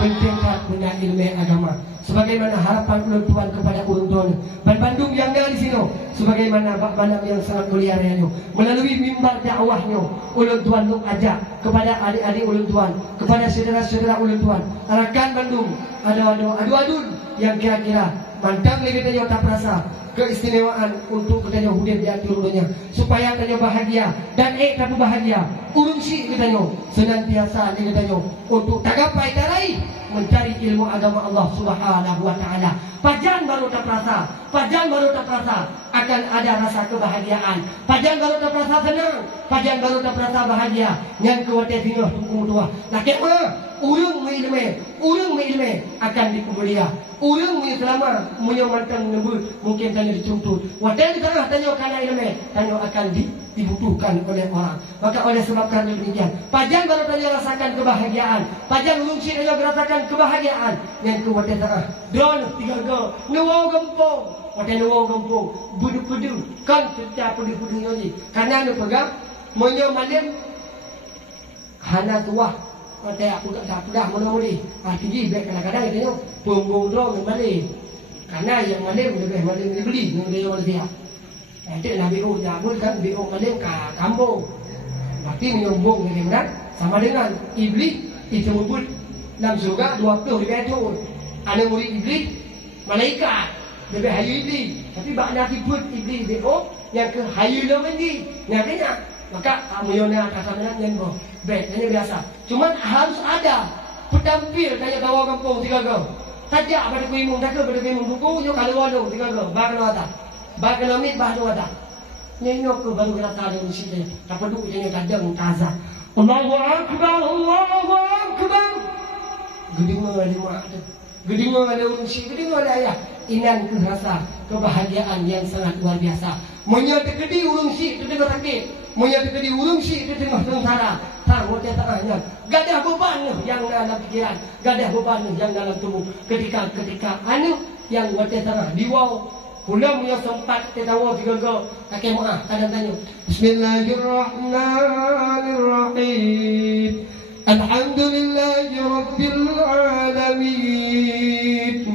penting tak benda ilmu agama. Sebagaimana harapan ulun tuan kepada ulun tuan Bandung yang ada di sini, sebagaimana banyak yang sangat mulia raya melalui mimbar dakwahnya, ulun tuan nuk ajak kepada adik-adik ulun tuan, kepada saudara-saudara ulun tuan, rakan Bandung, adu-adun yang kira-kira mantap lagi tanya tak perasa keistimewaan untuk katanya hudir di hati ulunnya supaya katanya bahagia dan tapi bahagia ulun si katanya senantiasa ni katanya untuk tagapai tarai mencari ilmu agama Allah Subhanahu wa taala. Pajan baru terperasa, pajan baru terperasa akan ada rasa kebahagiaan. Pajan baru terperasa senang, pajan baru terperasa bahagia. Yang kuat tinggal tuku tua. Laki urung ilmu akan dikuburia. Urung selama menyamankan nebut mungkin tanya dituntut. Wadah di tengah tanya kana ilmu, tanya akan dibutuhkan oleh orang. Maka oleh sebab karena demikian, pajan baru tanya rasakan kebahagiaan. Pajan urung si tanya merasakan kebahagiaan. Yang kuat tengah drone 3 go, nuwau gempong. Wadah nuwau gempong, budu-budu kan setiap budu-budu ni. Karena anu pegang menyomalim hana tuah. Wadah aku tak dah mula-muli. Tinggi baik kadang-kadang dia tengok punggung drone yang balik. Karena yang malim lebih malim beli dengan dia orang dia. Nanti nak BO jabul kan BO malim ke kampung. Berarti menyombong dengan benar sama dengan iblis itu menyebut dalam surga 20 lebih itu. Ada murid iblis malaikat lebih hayu iblis. Tapi bak nak ibut iblis BO yang ke hayu lagi. Nantinya maka muyona kasarnya nyengo. Baik, ini biasa. Cuma harus ada pedampil kayak gawang kampung 3 go. Saja pada kuimung tak ke pada kuimung buku yo kalau wado 3 go. Bakal ada. Bakal amit bahdu ada. Nyenyok ke baru rasa ada di sini. Tak perlu yang kadang kaza. Allahu akbar, Allahu akbar. Gedung ada. Gedung ada unsi, gedung ada ayah. Inan ke rasa kebahagiaan yang sangat luar biasa. Menyata kedi urung si itu tengah sakit. Menyata kedi urung si itu tengah sengsara. Tahu dia tengahnya. Gadah beban yang dalam pikiran, gadah beban yang dalam tubuh. Ketika anu yang wajah tengah diwau. Pulang punya sempat ketawa 3 go. Kakek maaf kadang tanya. Bismillahirrahmanirrahim. Alhamdulillahi rabbil alamin.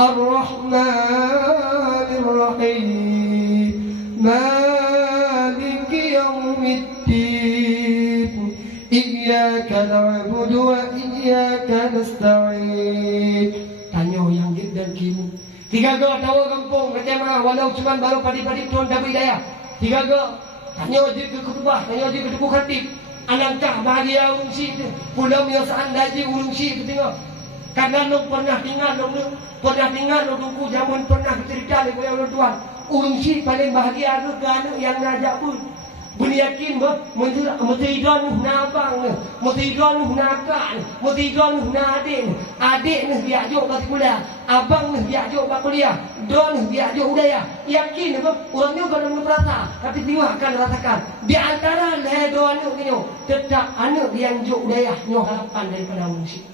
Ar-Rahmanir Rahim. Maliki yaumiddin. Iyyaka na'budu wa iyyaka nasta'in. Tanya yang git dan kimu. 3 go tahu kampung kecema walau cuma baru padi-padi tuan dapat hidayah. 3 go tanya je ke khutbah, tanya je ke tubuh khatib. Alangkah bahagia urung si tu. Pulau yang seandainya urung si tu tengok. Karena lu pernah tinggal lu zaman pernah cerita le oleh orang tuan. Urung si paling bahagia tu anak yang ngajak pun. Buni yakin bah mesti idon na abang ni, mesti idon na akak ni, mesti idon na adik ni. Adik ni biar jauh bagi kuliah, abang ni biar jauh bagi kuliah, don ni biar jauh udaya. Yakin bah orangnya kalau merasa, tapi dia akan rasakan di antara don ni tetap anak yang jauh udaya nyo harapan daripada manusia.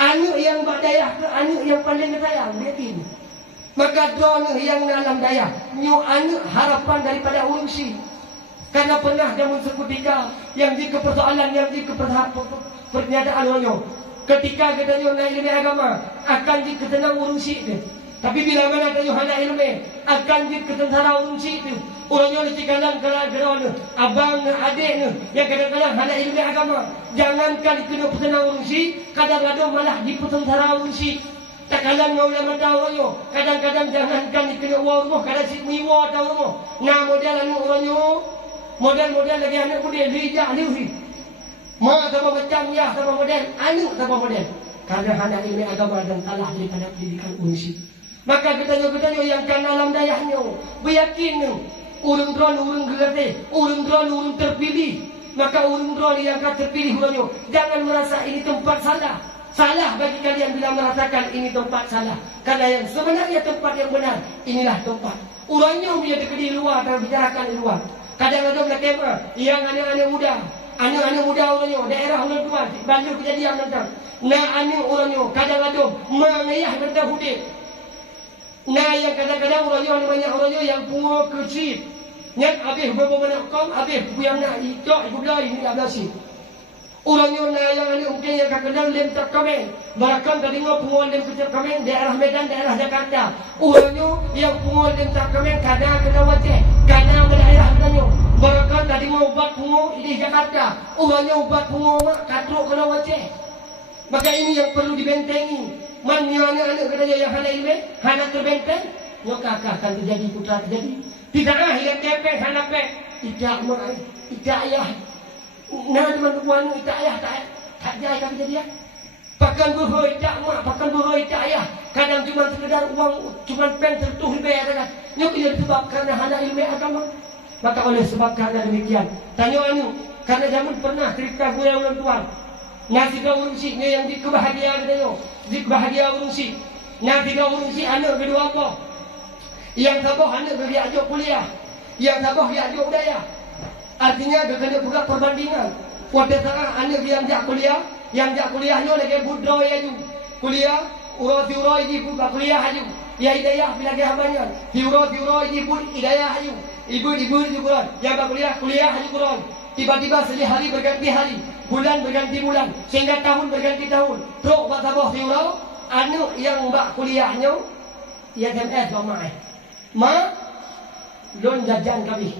Anak yang berdaya ke anak yang paling sayang yakin. Maka don yang dalam daya nyo anak harapan daripada manusia. Karena pernah zaman seketika yang di persoalan yang di pernyataan orang ketika katanya naik ilmu agama akan di ketenang urusi itu. Tapi bila mana katanya hana ilmu akan di ketentara urusi itu. Orangnya mesti kadang-kadang abang adik yang kadang-kadang hana ilmu agama. Jangankan kena petenang urusi, kadang-kadang malah di petentara urusi. Tak kalah ulama tahu kadang-kadang jangankan kena uang rumah, kadang si miwa tahu rumah. Nah model anu orangnya model lagi anak muda rijak liuhi. Ma sama macam ya sama model, anu sama model. Karena hanya ilmu agama dan kalah daripada pendidikan urusi. Maka kita yang kan dalam dayahnya, beryakin urung drone urung gerate, urung drone urung terpilih. maka umrah yang akan terpilih ulanya. Jangan merasa ini tempat salah. Salah bagi kalian bila merasakan ini tempat salah. Karena yang sebenarnya tempat yang benar, inilah tempat. Ulanya dia di luar dan bicarakan di luar. Kadang-kadang nak tema yang anak-anak muda. Anak-anak muda ulanya, daerah ulang tuan, banyak kejadian tentang. Nah anak ulanya, kadang-kadang mengayah tentang hudib. Nah yang kadang-kadang ulanya banyak yang punga kecil. Nyat habis beberapa kom, habis yang nak ikat, ibu belai, ini ablah si. Ulanya yang anak mungkin yang kadang lem tak kameng. Bahkan tadi ngau punga lem kecil kameng, daerah Medan, daerah Jakarta. Ulanya yang punga lem tak kameng, kadang wajah, kadang daerah ulanya. Bahkan tadi ngau ubat punga di Jakarta. Ulanya ubat punga mak, katruk kena wajah. Maka ini yang perlu dibentengi. Mana anak-anak katanya yang hana ilmu, hana terbenteng, nyokak akan terjadi putra terjadi. Tidak yang kepek, hana pek. Tidak mak, tidak ayah. Nah teman-teman, tidak ayah, tak jaya kami jadi ya. Pakan berhoi, tak mak, pakan berhoi, tak ayah. Kadang cuma sekedar uang, cuma pen tertuh bayar kan. Nyok ini disebab karena hana ilmu agama. Maka oleh sebab karena demikian. Tanya anu, karena zaman pernah cerita gue ulang tuan. Nasi kau urusi, ni yang di kebahagiaan dia. Di kebahagiaan urusi. Nasi kau urusi, anak kedua apa? Yang tabah anak dia ajak kuliah. Yang tabah dia ajak budaya. Artinya dia kena buka perbandingan. Pada saat anak dia ajak kuliah, yang ajak kuliahnya lagi budro aja. Kuliah, urut-urut ini buka kuliah aja. Ya hidayah bila dia banyak. Urut-urut ini pun hidayah aja. Ibu-ibu juga yang kuliah aja Quran. Tiba-tiba sehari berganti hari, bulan berganti bulan, sehingga tahun berganti tahun. Teruk batabah diurau, anu yang mbak kuliahnya, ya SMS mamai. Ma, lon jajan kami,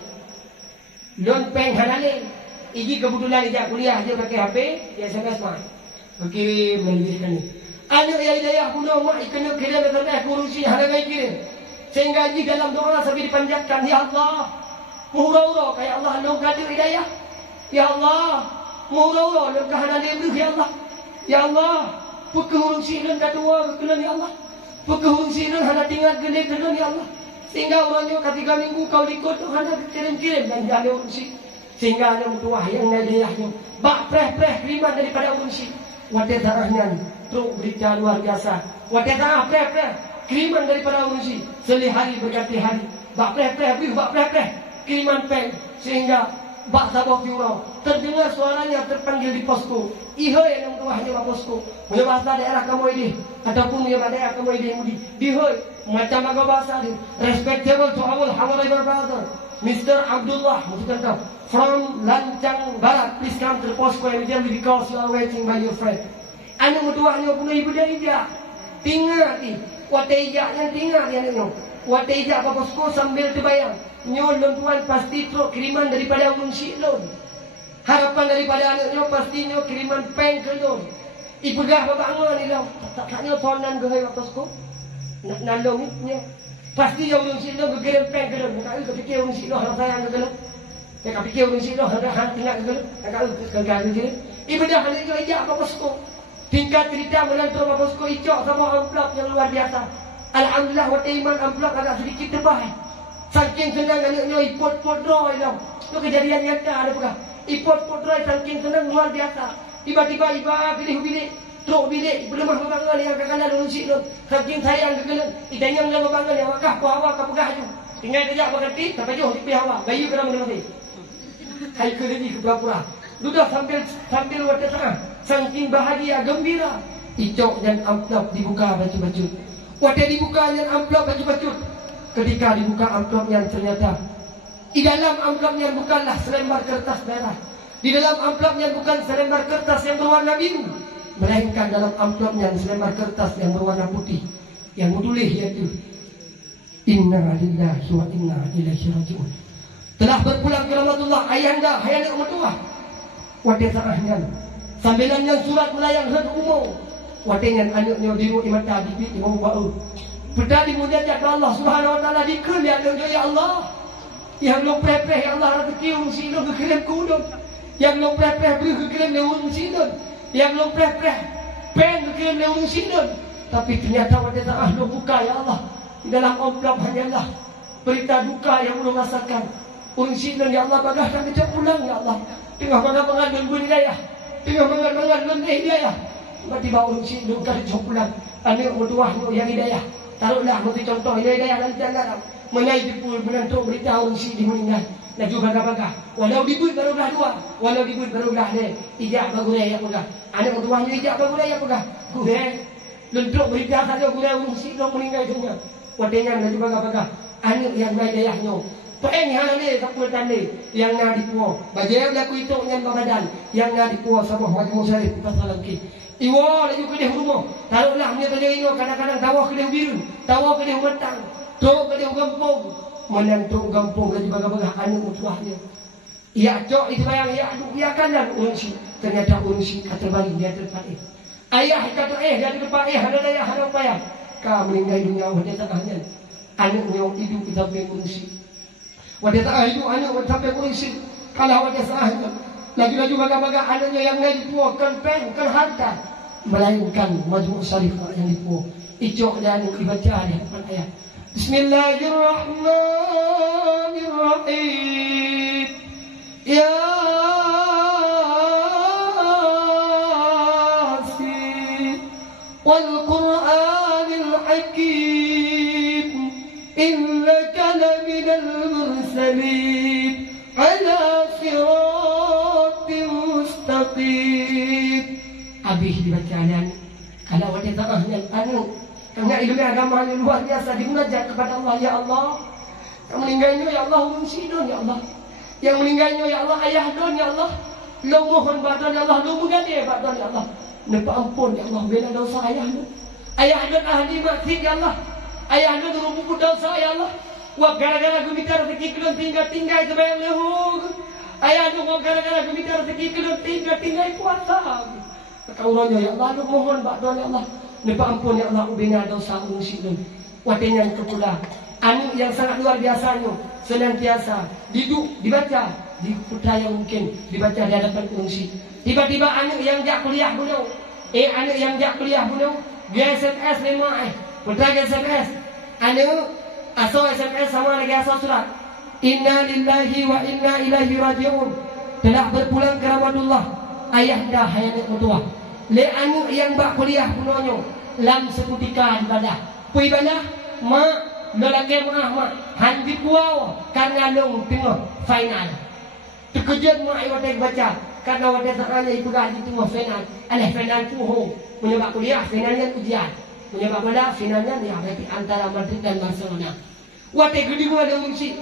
lon peng hanale. Iji kebetulan ijak kuliah aja pakai HP, ya SMS mai. Kirim menjadikan ini. Anu yang hidayah kuno mak kena kirim SMS kurusi harga kirim. Sehingga iji dalam doa sampai dipanjatkan, ya Allah, murau-urau kayak Allah lo kadu hidayah. Ya Allah, murau-urau lo kahana lebih ya Allah. Ya Allah, pekehurung sinan kedua kekelan ya Allah. Pekehurung sinan hana tinggal gede kekelan ya Allah. Sehingga orangnya ketika minggu kau ikut hana kirim-kirim dan jalur urusi. Sehingga ada mutuah yang nadiyahnya. Bak preh-preh kiriman daripada urusi. Wadah darahnya truk berita luar biasa. Wadah darah preh-preh kiriman daripada urusi. Selihari berganti hari. Bak preh-preh, bak preh-preh kiriman peng. Sehingga bak sabah diurau. Terdengar suaranya terpanggil di posko. Ihoi yang tuahnya bak posko. Punya bahasa daerah kamu ini. Ataupun punya daerah kamu ini mudi. Ihoi. Macam apa bahasa ini. Respectable to our honorable brother. Mr. Abdullah. Maksudkan kau. From Lancang Barat. Please come to the posko immediately because you are waiting by your friend. Anu mutuahnya punya ibu dan ijak. Tinggal ni. Wate ijak yang tinggal ni anu. Wate ijak ke posko sambil terbayang. Nyo tuan pasti truk kiriman daripada munsyid lon. Harapan daripada anaknya pastinya kiriman peng ke lon. Ipegah bapak ngah ni lon. Taknya tonan ke hai posko. Nak nalong ni. Pasti yang munsyid lon kirim peng ke lon. Nak fikir munsyid lon sayang ke lon. Ya kau fikir munsyid lon ada hang tinggal ke lon. Nak gagal ke. Ibadah anaknya ijak ke posko. Tingkat cerita melantur ke posko ijak sama amplop yang luar biasa. Alhamdulillah wa iman amplop agak sedikit tebal. Saking senang anaknya ipot-pot roy dah. Itu kejadian nyata ada pegah. Ipot-pot roy saking senang luar biasa. Tiba-tiba iba pilih bilik. Truk bilik. Berlemah berbangan yang kakak lalu unsik tu. Saking sayang kegelan. Idanyang dalam berbangan yang wakah puawa ke pegah tu. Tinggal kejap berganti. Sampai jauh di pihak awak. Bayi kena mengerti. Hai ke lagi ke pura-pura. Sudah sambil waktu tengah. Saking bahagia, gembira. Icok dan amplop dibuka baju-baju. Waktu dibuka dan amplop baju-baju. Ketika dibuka amplopnya ternyata di dalam amplopnya bukanlah selembar kertas merah. Di dalam amplopnya bukan selembar kertas yang berwarna biru, melainkan dalam amplopnya selembar kertas yang berwarna putih yang menulis yaitu Inna lillahi wa inna ilaihi raji'un. Telah berpulang ke rahmatullah ayahanda hayanda mertua. Wadai sarahnya sambilannya surat melayang hendak umum. Wadai anaknya diru imata dipit imam bau. Benda dimuliakan Allah Subhanahu wa taala dikul ya Allah. Yang lo prepeh ya Allah rezeki urusi lo kekirim kudung. Yang lo prepeh beri kekirim le urusi lo. Yang lo prepeh pen kekirim le urusi lo. Tapi ternyata pada saat lo buka ya Allah, di dalam amplop hanyalah berita duka yang lo rasakan. Urang si ya Allah bagah tak kecap pulang ya Allah. Tengah mangan-mangan dan hidayah. Tengah mangan-mangan dan hidayah. Tiba-tiba urang si lu kali kecap pulang. Anak bertuah yang hidayah. Taruhlah nanti contoh hidayah nanti anda menai dipul menentu berita urang si dimeninggal. Laju bagah-bagah. Walau dibut baru belah dua. Walau dibut baru belah ni. Ijak bagulai yang pegah. Anak bertuahnya ijak bagulai yang pegah. Gulai. Lentuk berita saja gulai urang si lu meninggal dunia. Wadenya laju bagah-bagah. Anak yang naik dayahnya. Pakai ni hal ni tak boleh tanda. Yang nak dipuah. Bajai berlaku itu yang badan. Yang nak dipuah sama majmuk syarif. Pasal lagi. Iwa laju kedih rumah. Taruhlah punya tanya ini kadang-kadang tawah kedih biru. Tawah kedih matang. Tok kedih gampung. Menantu gampung laju bagah-bagah anak mutuahnya. Ia cok itu bayang. Ia aduk. Ia kanan urunsi. Ternyata urunsi kata balik dia terpakai. Ayah kata dia terpakai. Ada ayah ada payah. Kau meninggal dunia wadah tengahnya. Anaknya hidup kita urunsi. Wadah tak hidup anak sampai polisi. Kalau wadah sahnya lagi-lagi bagah-bagah anaknya yang naik dipuahkan pen, kan harta. Melainkan majmuk syarif yang dipuah. Icok dan dibaca di hadapan ayat. Bismillahirrahmanirrahim. Yasin wal Qur'anil Hakim. Innaka laminal mursalin ala siratin mustaqim. Habis dibaca dan kalau ada tengahnya anu kerana ilmu agama yang luar biasa dimunajat kepada Allah. Ya Allah, yang meninggalnya ya Allah urunsi don ya Allah. Yang meninggalnya ya Allah ayah don ya Allah. Lu mohon badan ya Allah, lu mengade badan ya Allah. Nepa ampun ya Allah bela dosa ayah don. Ayah don ahli maksiat ya Allah. Ayah don rumput dosa ya Allah. Wah gara-gara gumitar rezeki kelon tinggal sebayang lehur. Ayah don gara-gara gumitar rezeki kelon tinggal puasa. Kau ronya ya Allah, lu mohon badan ya Allah. Nepa ampun ya Allah ubina dosa urunsi don. Watenya kepula. Anu yang sangat luar biasanya senantiasa dibaca di putra yang mungkin dibaca di hadapan urunsi. Tiba-tiba anu yang jak kuliah bunuh. Anu yang jak kuliah bunuh. Dia SMS lima putra SMS. Anu asal SMS sama lagi asal surat. Inna lillahi wa inna ilaihi raji'un. Telah berpulang ke rahmatullah. Ayahanda hayat mutuah. Le anu yang bak kuliah punonyo lam seputika ibadah. Pu ibadah mak lelaki mak handi kuau karena long tengah final. Terkejut mak wadah baca karena wadah sakanya itu gaji tengah final. Alih final tu ho menyebab kuliah finalnya ujian. Menyebab bola finalnya ya berarti antara Madrid dan Barcelona. Wadah gede gua ada musik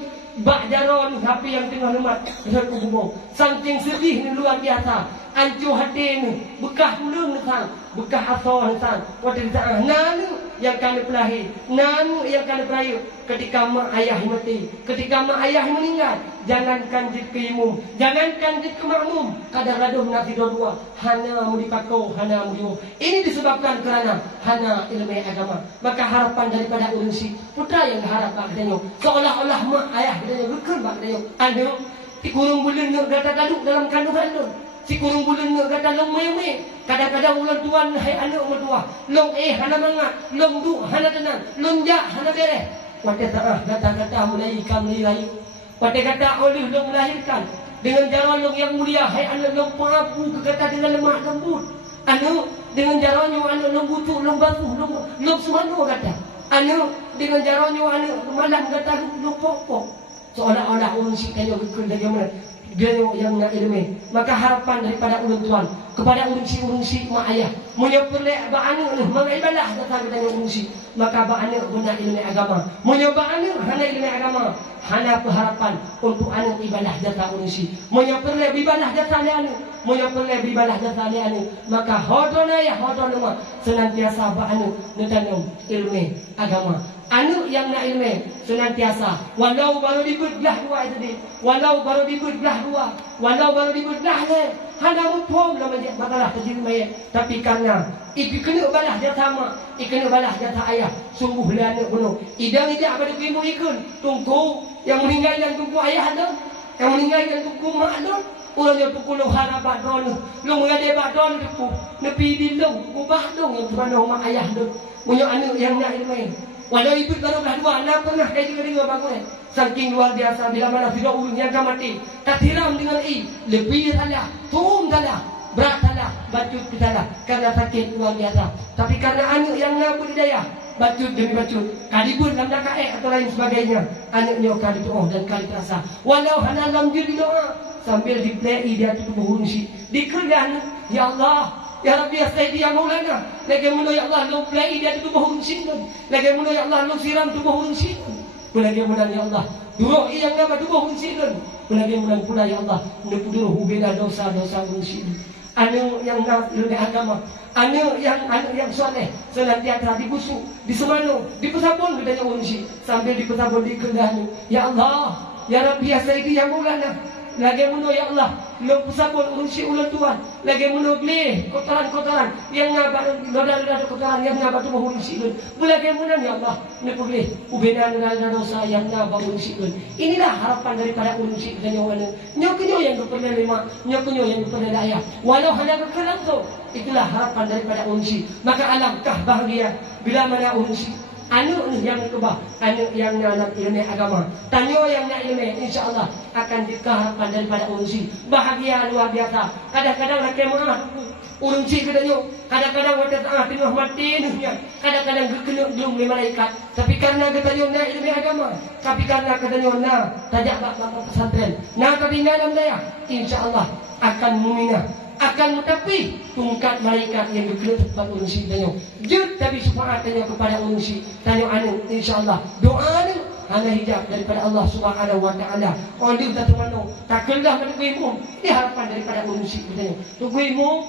bak jaron HP yang tengah lemat besar kubung. Saking sedih ni luar biasa. Ancu hati ni bekah mulung ni sang, bekah asal ni sang. Wadah sana nanu yang kena pelahir, nanu yang kena pelahir ketika mak ayah mati, ketika mak ayah meninggal. Jangankan jid ke imum, jangankan jid ke makmum. Kadang-kadang nak tidur dua, hana mu dipakau, hana mu diu. Ini disebabkan kerana hana ilmu agama. Maka harapan daripada urunsi putra yang harap bak katanya seolah-olah mak ayah katanya gekun bak katanya. Anu di kurung bulan nak gata gaduk dalam kandungan tu. Si kurung bulan nak kata long meme. Kadang-kadang ulang tuan hai anak mertua. Long hana mangat, long du hana tenang, long ja hana beres. Wadah tak kata-kata mulai ikan mulai. Wadah kata oleh long melahirkan dengan cara long yang mulia. Hai anak long pengapu kekata dengan lemak lembut. Anu dengan caranya anak long butuh, long basuh, long semanu kata. Anu dengan caranya anak malam kata long pokok. Seolah-olah orang si kaya gekun dari mana. Dia yang nak ilmu. Maka harapan daripada ulun tuan kepada urunsi mak ayah menyepelek ba anak ni mengibadah datang dengan urunsi. Maka ba anak guna ilmu agama. Menyoba anak hana ilmu agama. Hana harapan untuk anak ibadah datang urunsi. Menyepelek ibadah datang anak. Menyepelek ibadah datang anak. Maka hodona ya hodona senantiasa ba anak netanam ilmu agama. Anu yang nak ilmu senantiasa walau baru dibutlah dua itu di walau baru dibutlah dua walau baru dibutlah le hana mutom lah majak bakalah terjadi mayat. Tapi karena iki kena balah jatah mak, iki kena balah jatah ayah, sungguh lah anak bunuh idang tidak pada kimu ikun tunggu yang meninggal dan tunggu ayah ada, yang meninggal dan tunggu mak ada. Ulangnya pukul harap badon, lu mengade badon depu, nepi di lu, ubah dong yang mana mak ayah dong. Punya anak yang nak ilmu. Walau ibu kalau dah dua anak pernah kayak juga bangun. Saking luar biasa bila mana tidak ulun yang mati. Katiram dengan lebih salah, tum salah, berat salah, bacut salah. Karena sakit luar biasa. Tapi karena anak yang budidaya, bacut demi bacut, kalibun dalam atau lain sebagainya. Anaknya kali doa dan kali terasa. Walau hanya dalam diri doa sambil diplay dia tu berhunsi. Dikerjakan, ya Allah. Ya Rabbi Sayyidi ya Maulana. Lagi mula ya Allah lu play dia tu berhunsi. Lagi mula ya Allah lu siram tu berhunsi. Lagi mula ya Allah dulu yang nama tu berhunsi. Lagi mula pula ya Allah nu dulu hubina dosa-dosa berhunsi. Anu yang lebih agama, anu yang soleh, senantiasa dibusuk, disemanu, dipesabun bedanya unsi, sambil dipesabun dikendahnya. Ya Allah, ya Rabbi ya Sayyidi ya Maulana. Lagi mula ya Allah lu pesabun unsi ulang Tuhan. Lagi mula beli kotoran-kotoran yang ngabar noda-noda kotoran yang ngabar tu berhunsi. Lagi mula ya Allah nu beli ubena noda dosa yang ngabar unsi. Inilah harapan daripada unsi dan nyawana. Nyokunyo yang berpenerima, nyokunyo yang berperdaya. Walau hanya berkenan tu, itulah harapan daripada unsi. Maka alangkah bahagia bila mana unsi anu yang kebah, anu yang nak ilmu agama, tanyo yang nak ilmu, insyaAllah akan dikaharapan daripada unsi. Bahagia luar biasa. Kadang-kadang nak kemah unsi katanya, kadang-kadang wadah tengah tengah mati dunia, kadang-kadang kekeluk belum malaikat. Tapi karena katanya nak ilmu agama, tapi karena katanya nak tajak bapa pesantren, nak ketinggalan daya, insyaAllah akan muminah, akan mutapi tungkat malaikat yang berkelut tempat unsi tanya. Jut tapi syafaat tanya kepada unsi. Tanya anu insya-Allah doa anu hanya hijab daripada Allah Subhanahu wa taala. Oleh tak temano taklah menungguimu. Ini harapan daripada unsi tanya. Tungguimu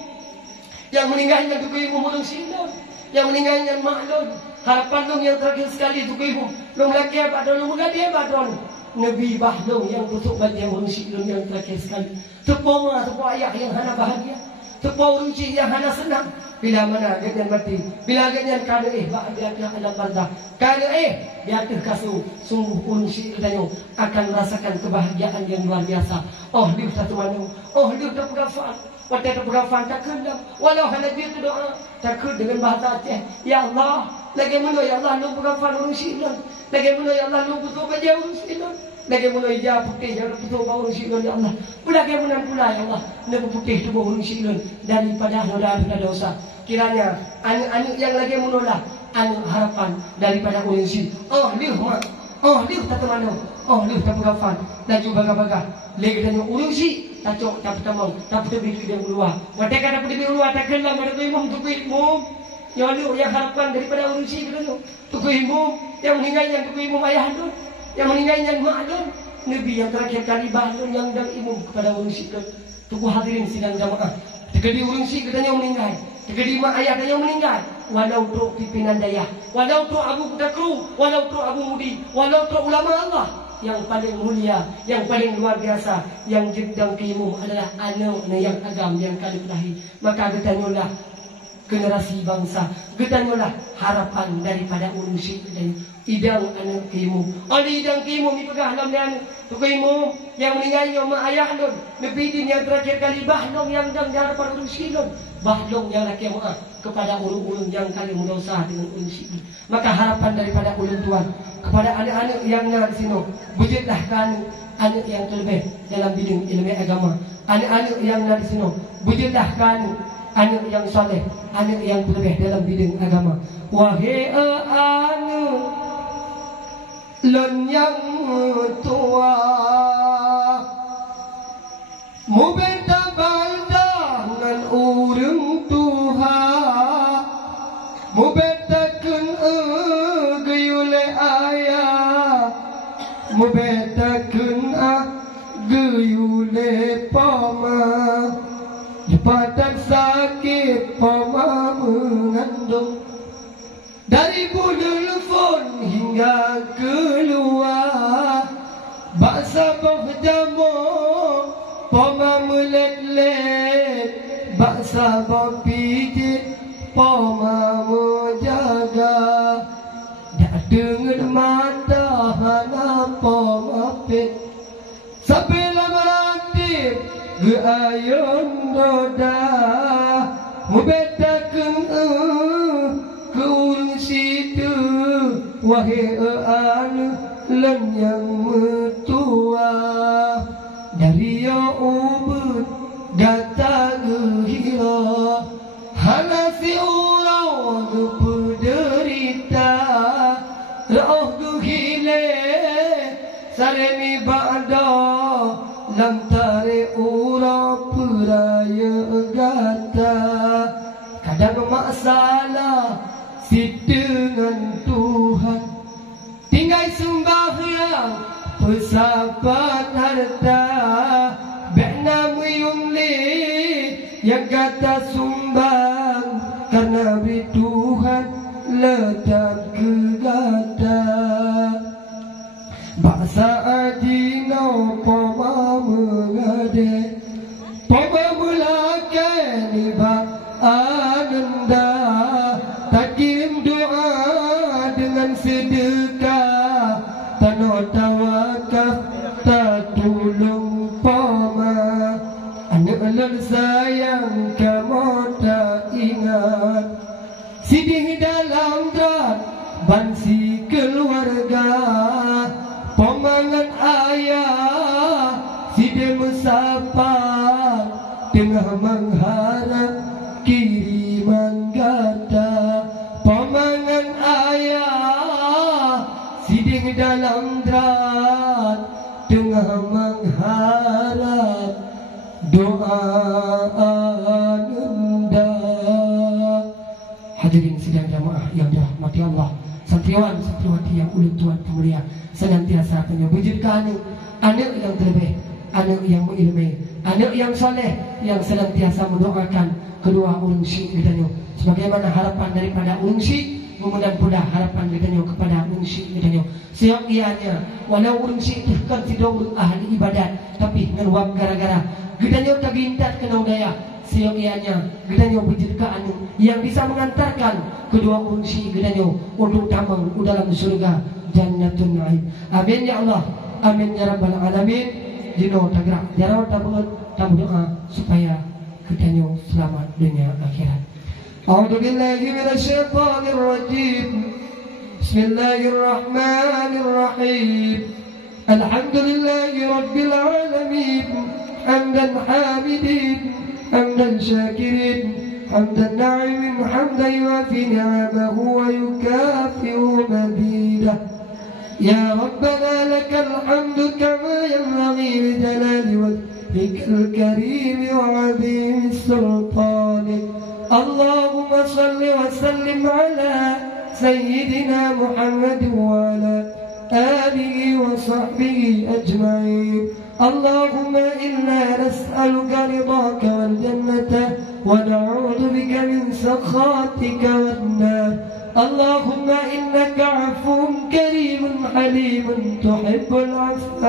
yang meninggalnya tungguimu unsi yang meninggalnya maklum. Harapan dong yang terakhir sekali tungguimu. Lu laki apa dulu mengadi apa dulu. Nabi Bahlong yang tutup baca unsi yang terakhir sekali. Tepung ayah yang hana bahagia. Tepung unsi yang hana senang. Bila mana ganyan mati. Bila ganyan kada bahagia alam barzah. Kada dia terkasu. Sungguh unsi katanya akan merasakan kebahagiaan yang luar biasa. Oh liu satu manu. Oh liu tak pegafan. Wadah tak pegafan tak kendam. Walau hanya dia tu doa. Tak dengan bahasa Aceh. Ya Allah. Lagi mana ya Allah lu pegafan unsi lagi mula ya Allah lu betul baca unsi lagi mula hijab putih jangan betul bau unsi ya Allah. Lagi mula pula ya Allah lu putih tu bau unsi daripada noda dosa. Kiranya anak-anak yang lagi mula lah anu harapan daripada unsi. Oh liu tak temano. Oh liu tak pegafan. Laju baga-baga. Lagi tanya unsi tak cok tak pertama tak pergi dia keluar. Wadah kata pergi keluar tak kenal mana tu imam tu imam. Nyolu yang harapan daripada unsi itu tukuimu yang meninggalnya tukuimu ayah tu, yang meninggalnya maklum Nabi yang terakhir kali bahlun yang dan imum kepada unsi itu. Tuku hadirin sidang jamaah. Tegadi unsi katanya meninggal, tegadi mak ayah katanya meninggal. Walau tu pimpinan daya, walau tu abu dakru, walau tu abu mudi, walau tu ulama Allah yang paling mulia, yang paling luar biasa, yang jedang keimum adalah anak yang agam yang kali lahir. Maka katanya generasi bangsa getanyolah harapan daripada unsi dan idang anak kimu. Oleh idang kimu dipegah dalam dan kimu yang meninggalnya mak ayah lun. Nebidin yang terakhir kali bahlong yang dan harapan unsi lun. Bahlong yang laki maaf kepada ulun-ulun yang kali mendosa dengan unsi. Maka harapan daripada ulun Tuhan kepada anak-anak yang di sini wujudlah kan anak yang terlebih dalam bidang ilmu agama. Anak-anak yang di sini wujudlah kan anak yang soleh, anak yang terlebih dalam bidang agama. Wahai anak lon yang tua, mu benta bandangan urang Tuhan, mu bentakeun gayule ayah, mu bentakeun gayule pama. Padan sakit pama mengandung dari bulelfon hingga keluar baksa berjamu pama melet-let baksa berpijit pama menjaga dak dengan mata hana pama pet sampai lama aktif Geayun noda mubetakeun ke urung situ wahai anu len yang metua dari ya ubud gata gehira halasi urang pederita roh gehile saremi ba'da lantare ura peraya gata kadang masalah si dengan Tuhan tinggal sembahyang pesabat harta bena muyumli yang kata sumbang karena beri Tuhan letak ke gata bangsa adino poma mengade poma mulakan iba ananda takim doa dengan sedekah tanah tawakal tak tolong poma anak lel sayang kamu tak ingat sidih dalam drat bansi keluarga pemangan ayah sidih mesapa tengah mengharap kiriman gada pemangan ayah sidih dalam drat tengah mengharap doa anda. Hadirin sidang jamaah yang dirahmati Allah, santriwan santriwati yang ulun tuan pemulia, senantiasa menyebutkan anak yang terbaik, anak yang mengilmi, anak yang soleh, yang senantiasa mendoakan kedua ulun syekh gedanyo, sebagaimana harapan daripada ulun syekh, mudah-mudahan harapan gedanyo kepada ulun syekh gedanyo. Siap ianya, walau ulun syekh kan tidak ulun ahli ibadat, tapi ngeluap gara-gara gedanyo tagintat kena daya. Siap ianya, gedanyo berjirkaan yang bisa mengantarkan kedua ulun syekh gedanyo untuk tamang dalam surga jannatun naim. Amin ya Allah, amin ya rabbal alamin. Dino tagerak jarau tamu doa supaya gedanyo selamat dunia akhirat. A'udzu billahi minasy syaithanir rajim. Bismillahirrahmanirrahim. Alhamdulillahi rabbil alamin. Hamdan hamidin حمدا شاكرين حمدا ناعم حمدا يوافي نعمه ويكافئ مزيده يا ربنا لك الحمد كما ينبغي لجلال وجهك الكريم وعظيم سلطانك اللهم صل وسلم على سيدنا محمد وعلى آله وصحبه أجمعين اللهم إنا نسألك رضاك والجنة ونعوذ بك من سخطك والنار اللهم إنك عفو كريم حليم تحب العفو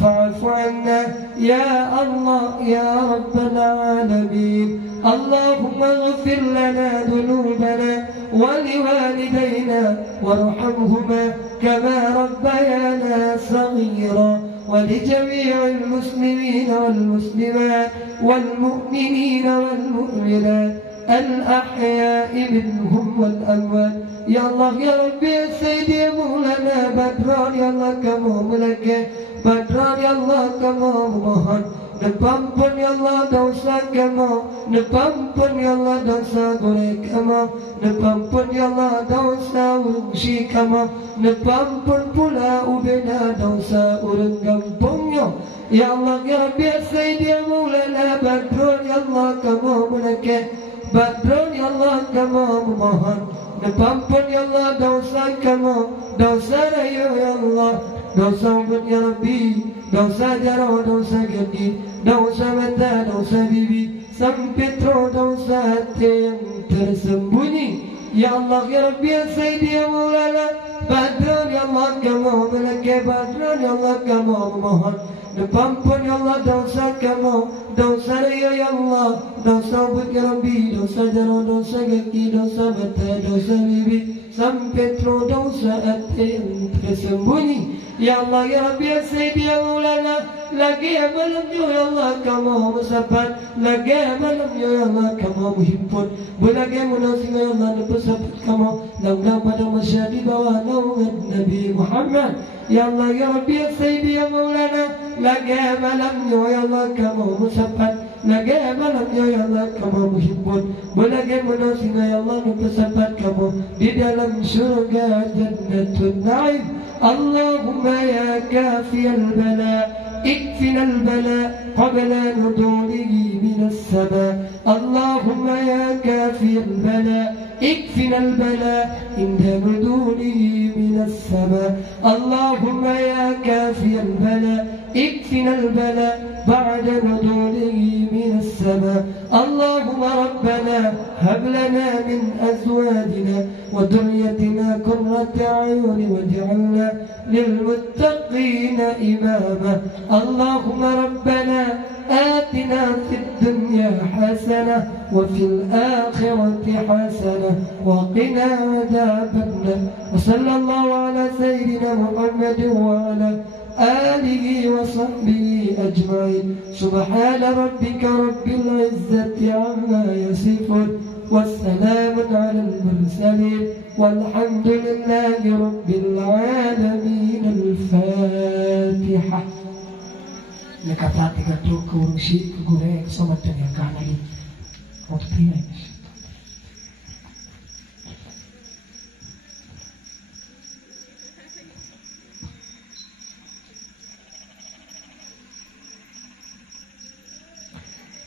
فاعف عنا يا الله يا رب العالمين اللهم اغفر لنا ذنوبنا ولوالدينا وارحمهما كما ربيانا صغيرا ولجميع المسلمين والمسلمات والمؤمنين والمؤمنات الأحياء منهم والأموات يا الله يا ربي يا سيدي يا مولانا بدران يا الله كما ملكه بدران يا الله كما mohon Nepampun ya Allah dosa kamu, nepampun ya Allah dosa goreng kamu, nepampun ya Allah dosa urungsi kamu, nepampun pula ubena dosa urung kampungnya. Ya Allah ya Rabbi ya Sayyidi ya Maulana Badrun ya Allah kamu menakeh, Badrun ya Allah kamu memohon, nepampun ya Allah dosa kamu, dosa raya ya Allah. Dosa umat ya Rabbi, dosa jaro, dosa gedi, dosa mata, dosa bibi, sampai tro dosa hati yang tersembunyi. Ya Allah ya Rabbi ya Sayyidi ya Maulana Badrun ya Allah kamu melaki Badrun ya Allah kamu memohon nepampun ya Allah dosa kamu, dosa raya ya Allah, dosa umat ya Rabbi, dosa jaro, dosa gedi, dosa mata, dosa bibi, sampai tro dosa hati yang tersembunyi. Ya Allah ya Rabbi ya Sayyidi ya Maulana lagi malamnya ya Allah kamu musabat, lagi malamnya ya Allah kamu muhibbun, bulagi munasib ya Allah musabat kamu lau pada masyadi bawah naungan Nabi Muhammad. Ya Allah ya Rabbi ya Sayyidi ya Maulana, lagi malamnya ya Allah kamu musabat, lagi malamnya ya Allah kamu muhibbun, bulagi munasib ya Allah musabat kamu di dalam surga jannatun na'im. Allahumma ya kafi al-bala اكفنا البلاء قبل نزوله من السماء. اللهم يا كافي البلاء اكفنا البلاء عند نزوله من السماء. اللهم يا كافي البلاء اكفنا البلاء بعد نزوله من السماء. اللهم ربنا هب لنا من أزواجنا وذريتنا قرة أعين واجعلنا للمتقين إماما. اللهم ربنا آتنا في الدنيا حسنة وفي الآخرة حسنة وقنا عذاب النار. وصلى الله على سيدنا محمد وعلى آله وصحبه أجمعين. سبحان ربك رب العزة عما يصفون والسلام على المرسلين والحمد لله رب العالمين. الفاتحة. Nakapatiga to kurushi kugure somatanya kanali. Otpina.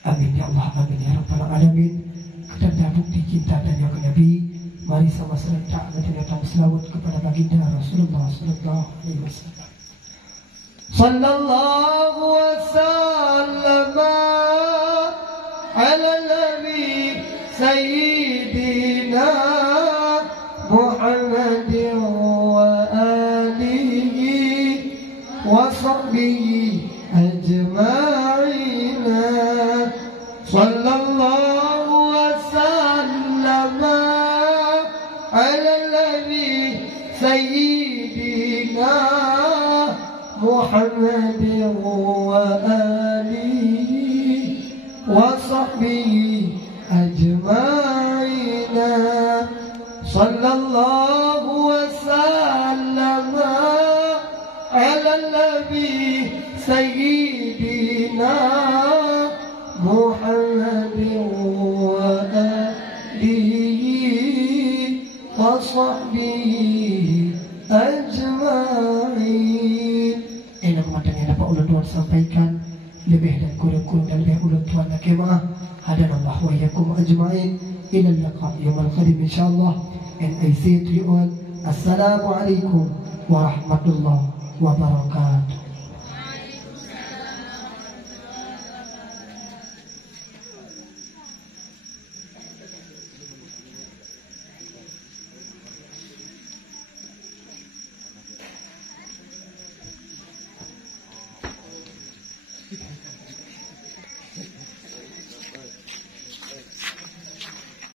Amin ya Allah, amin ya Rabbal Alamin. Ketanda bukti cinta dan yang Nabi. Mari sama serentak menjadikan selawat kepada baginda Rasulullah sallallahu alaihi wasallam. Sallallahu wasallam ala nabi sayyidina Muhammadin wa alihi wa sahbihi ajma'in. Sallallahu wasallam ala nabi sayyidina Muhammad wa alihi wa sahbihi ajma'in. Sallallahu wasallam ala nabi sayyidina Muhammad wa alihi wa sahbihi ajma'in. Ini kematian yang dapat ulun Tuhan sampaikan. Lebih dan kurang dan lebih ulun Tuhan lagi maaf. Hadanallah wa iyyakum ajma'in. Ila liqa yawmal qadim insyaallah. And I say to you all, Assalamualaikum warahmatullahi wabarakatuh.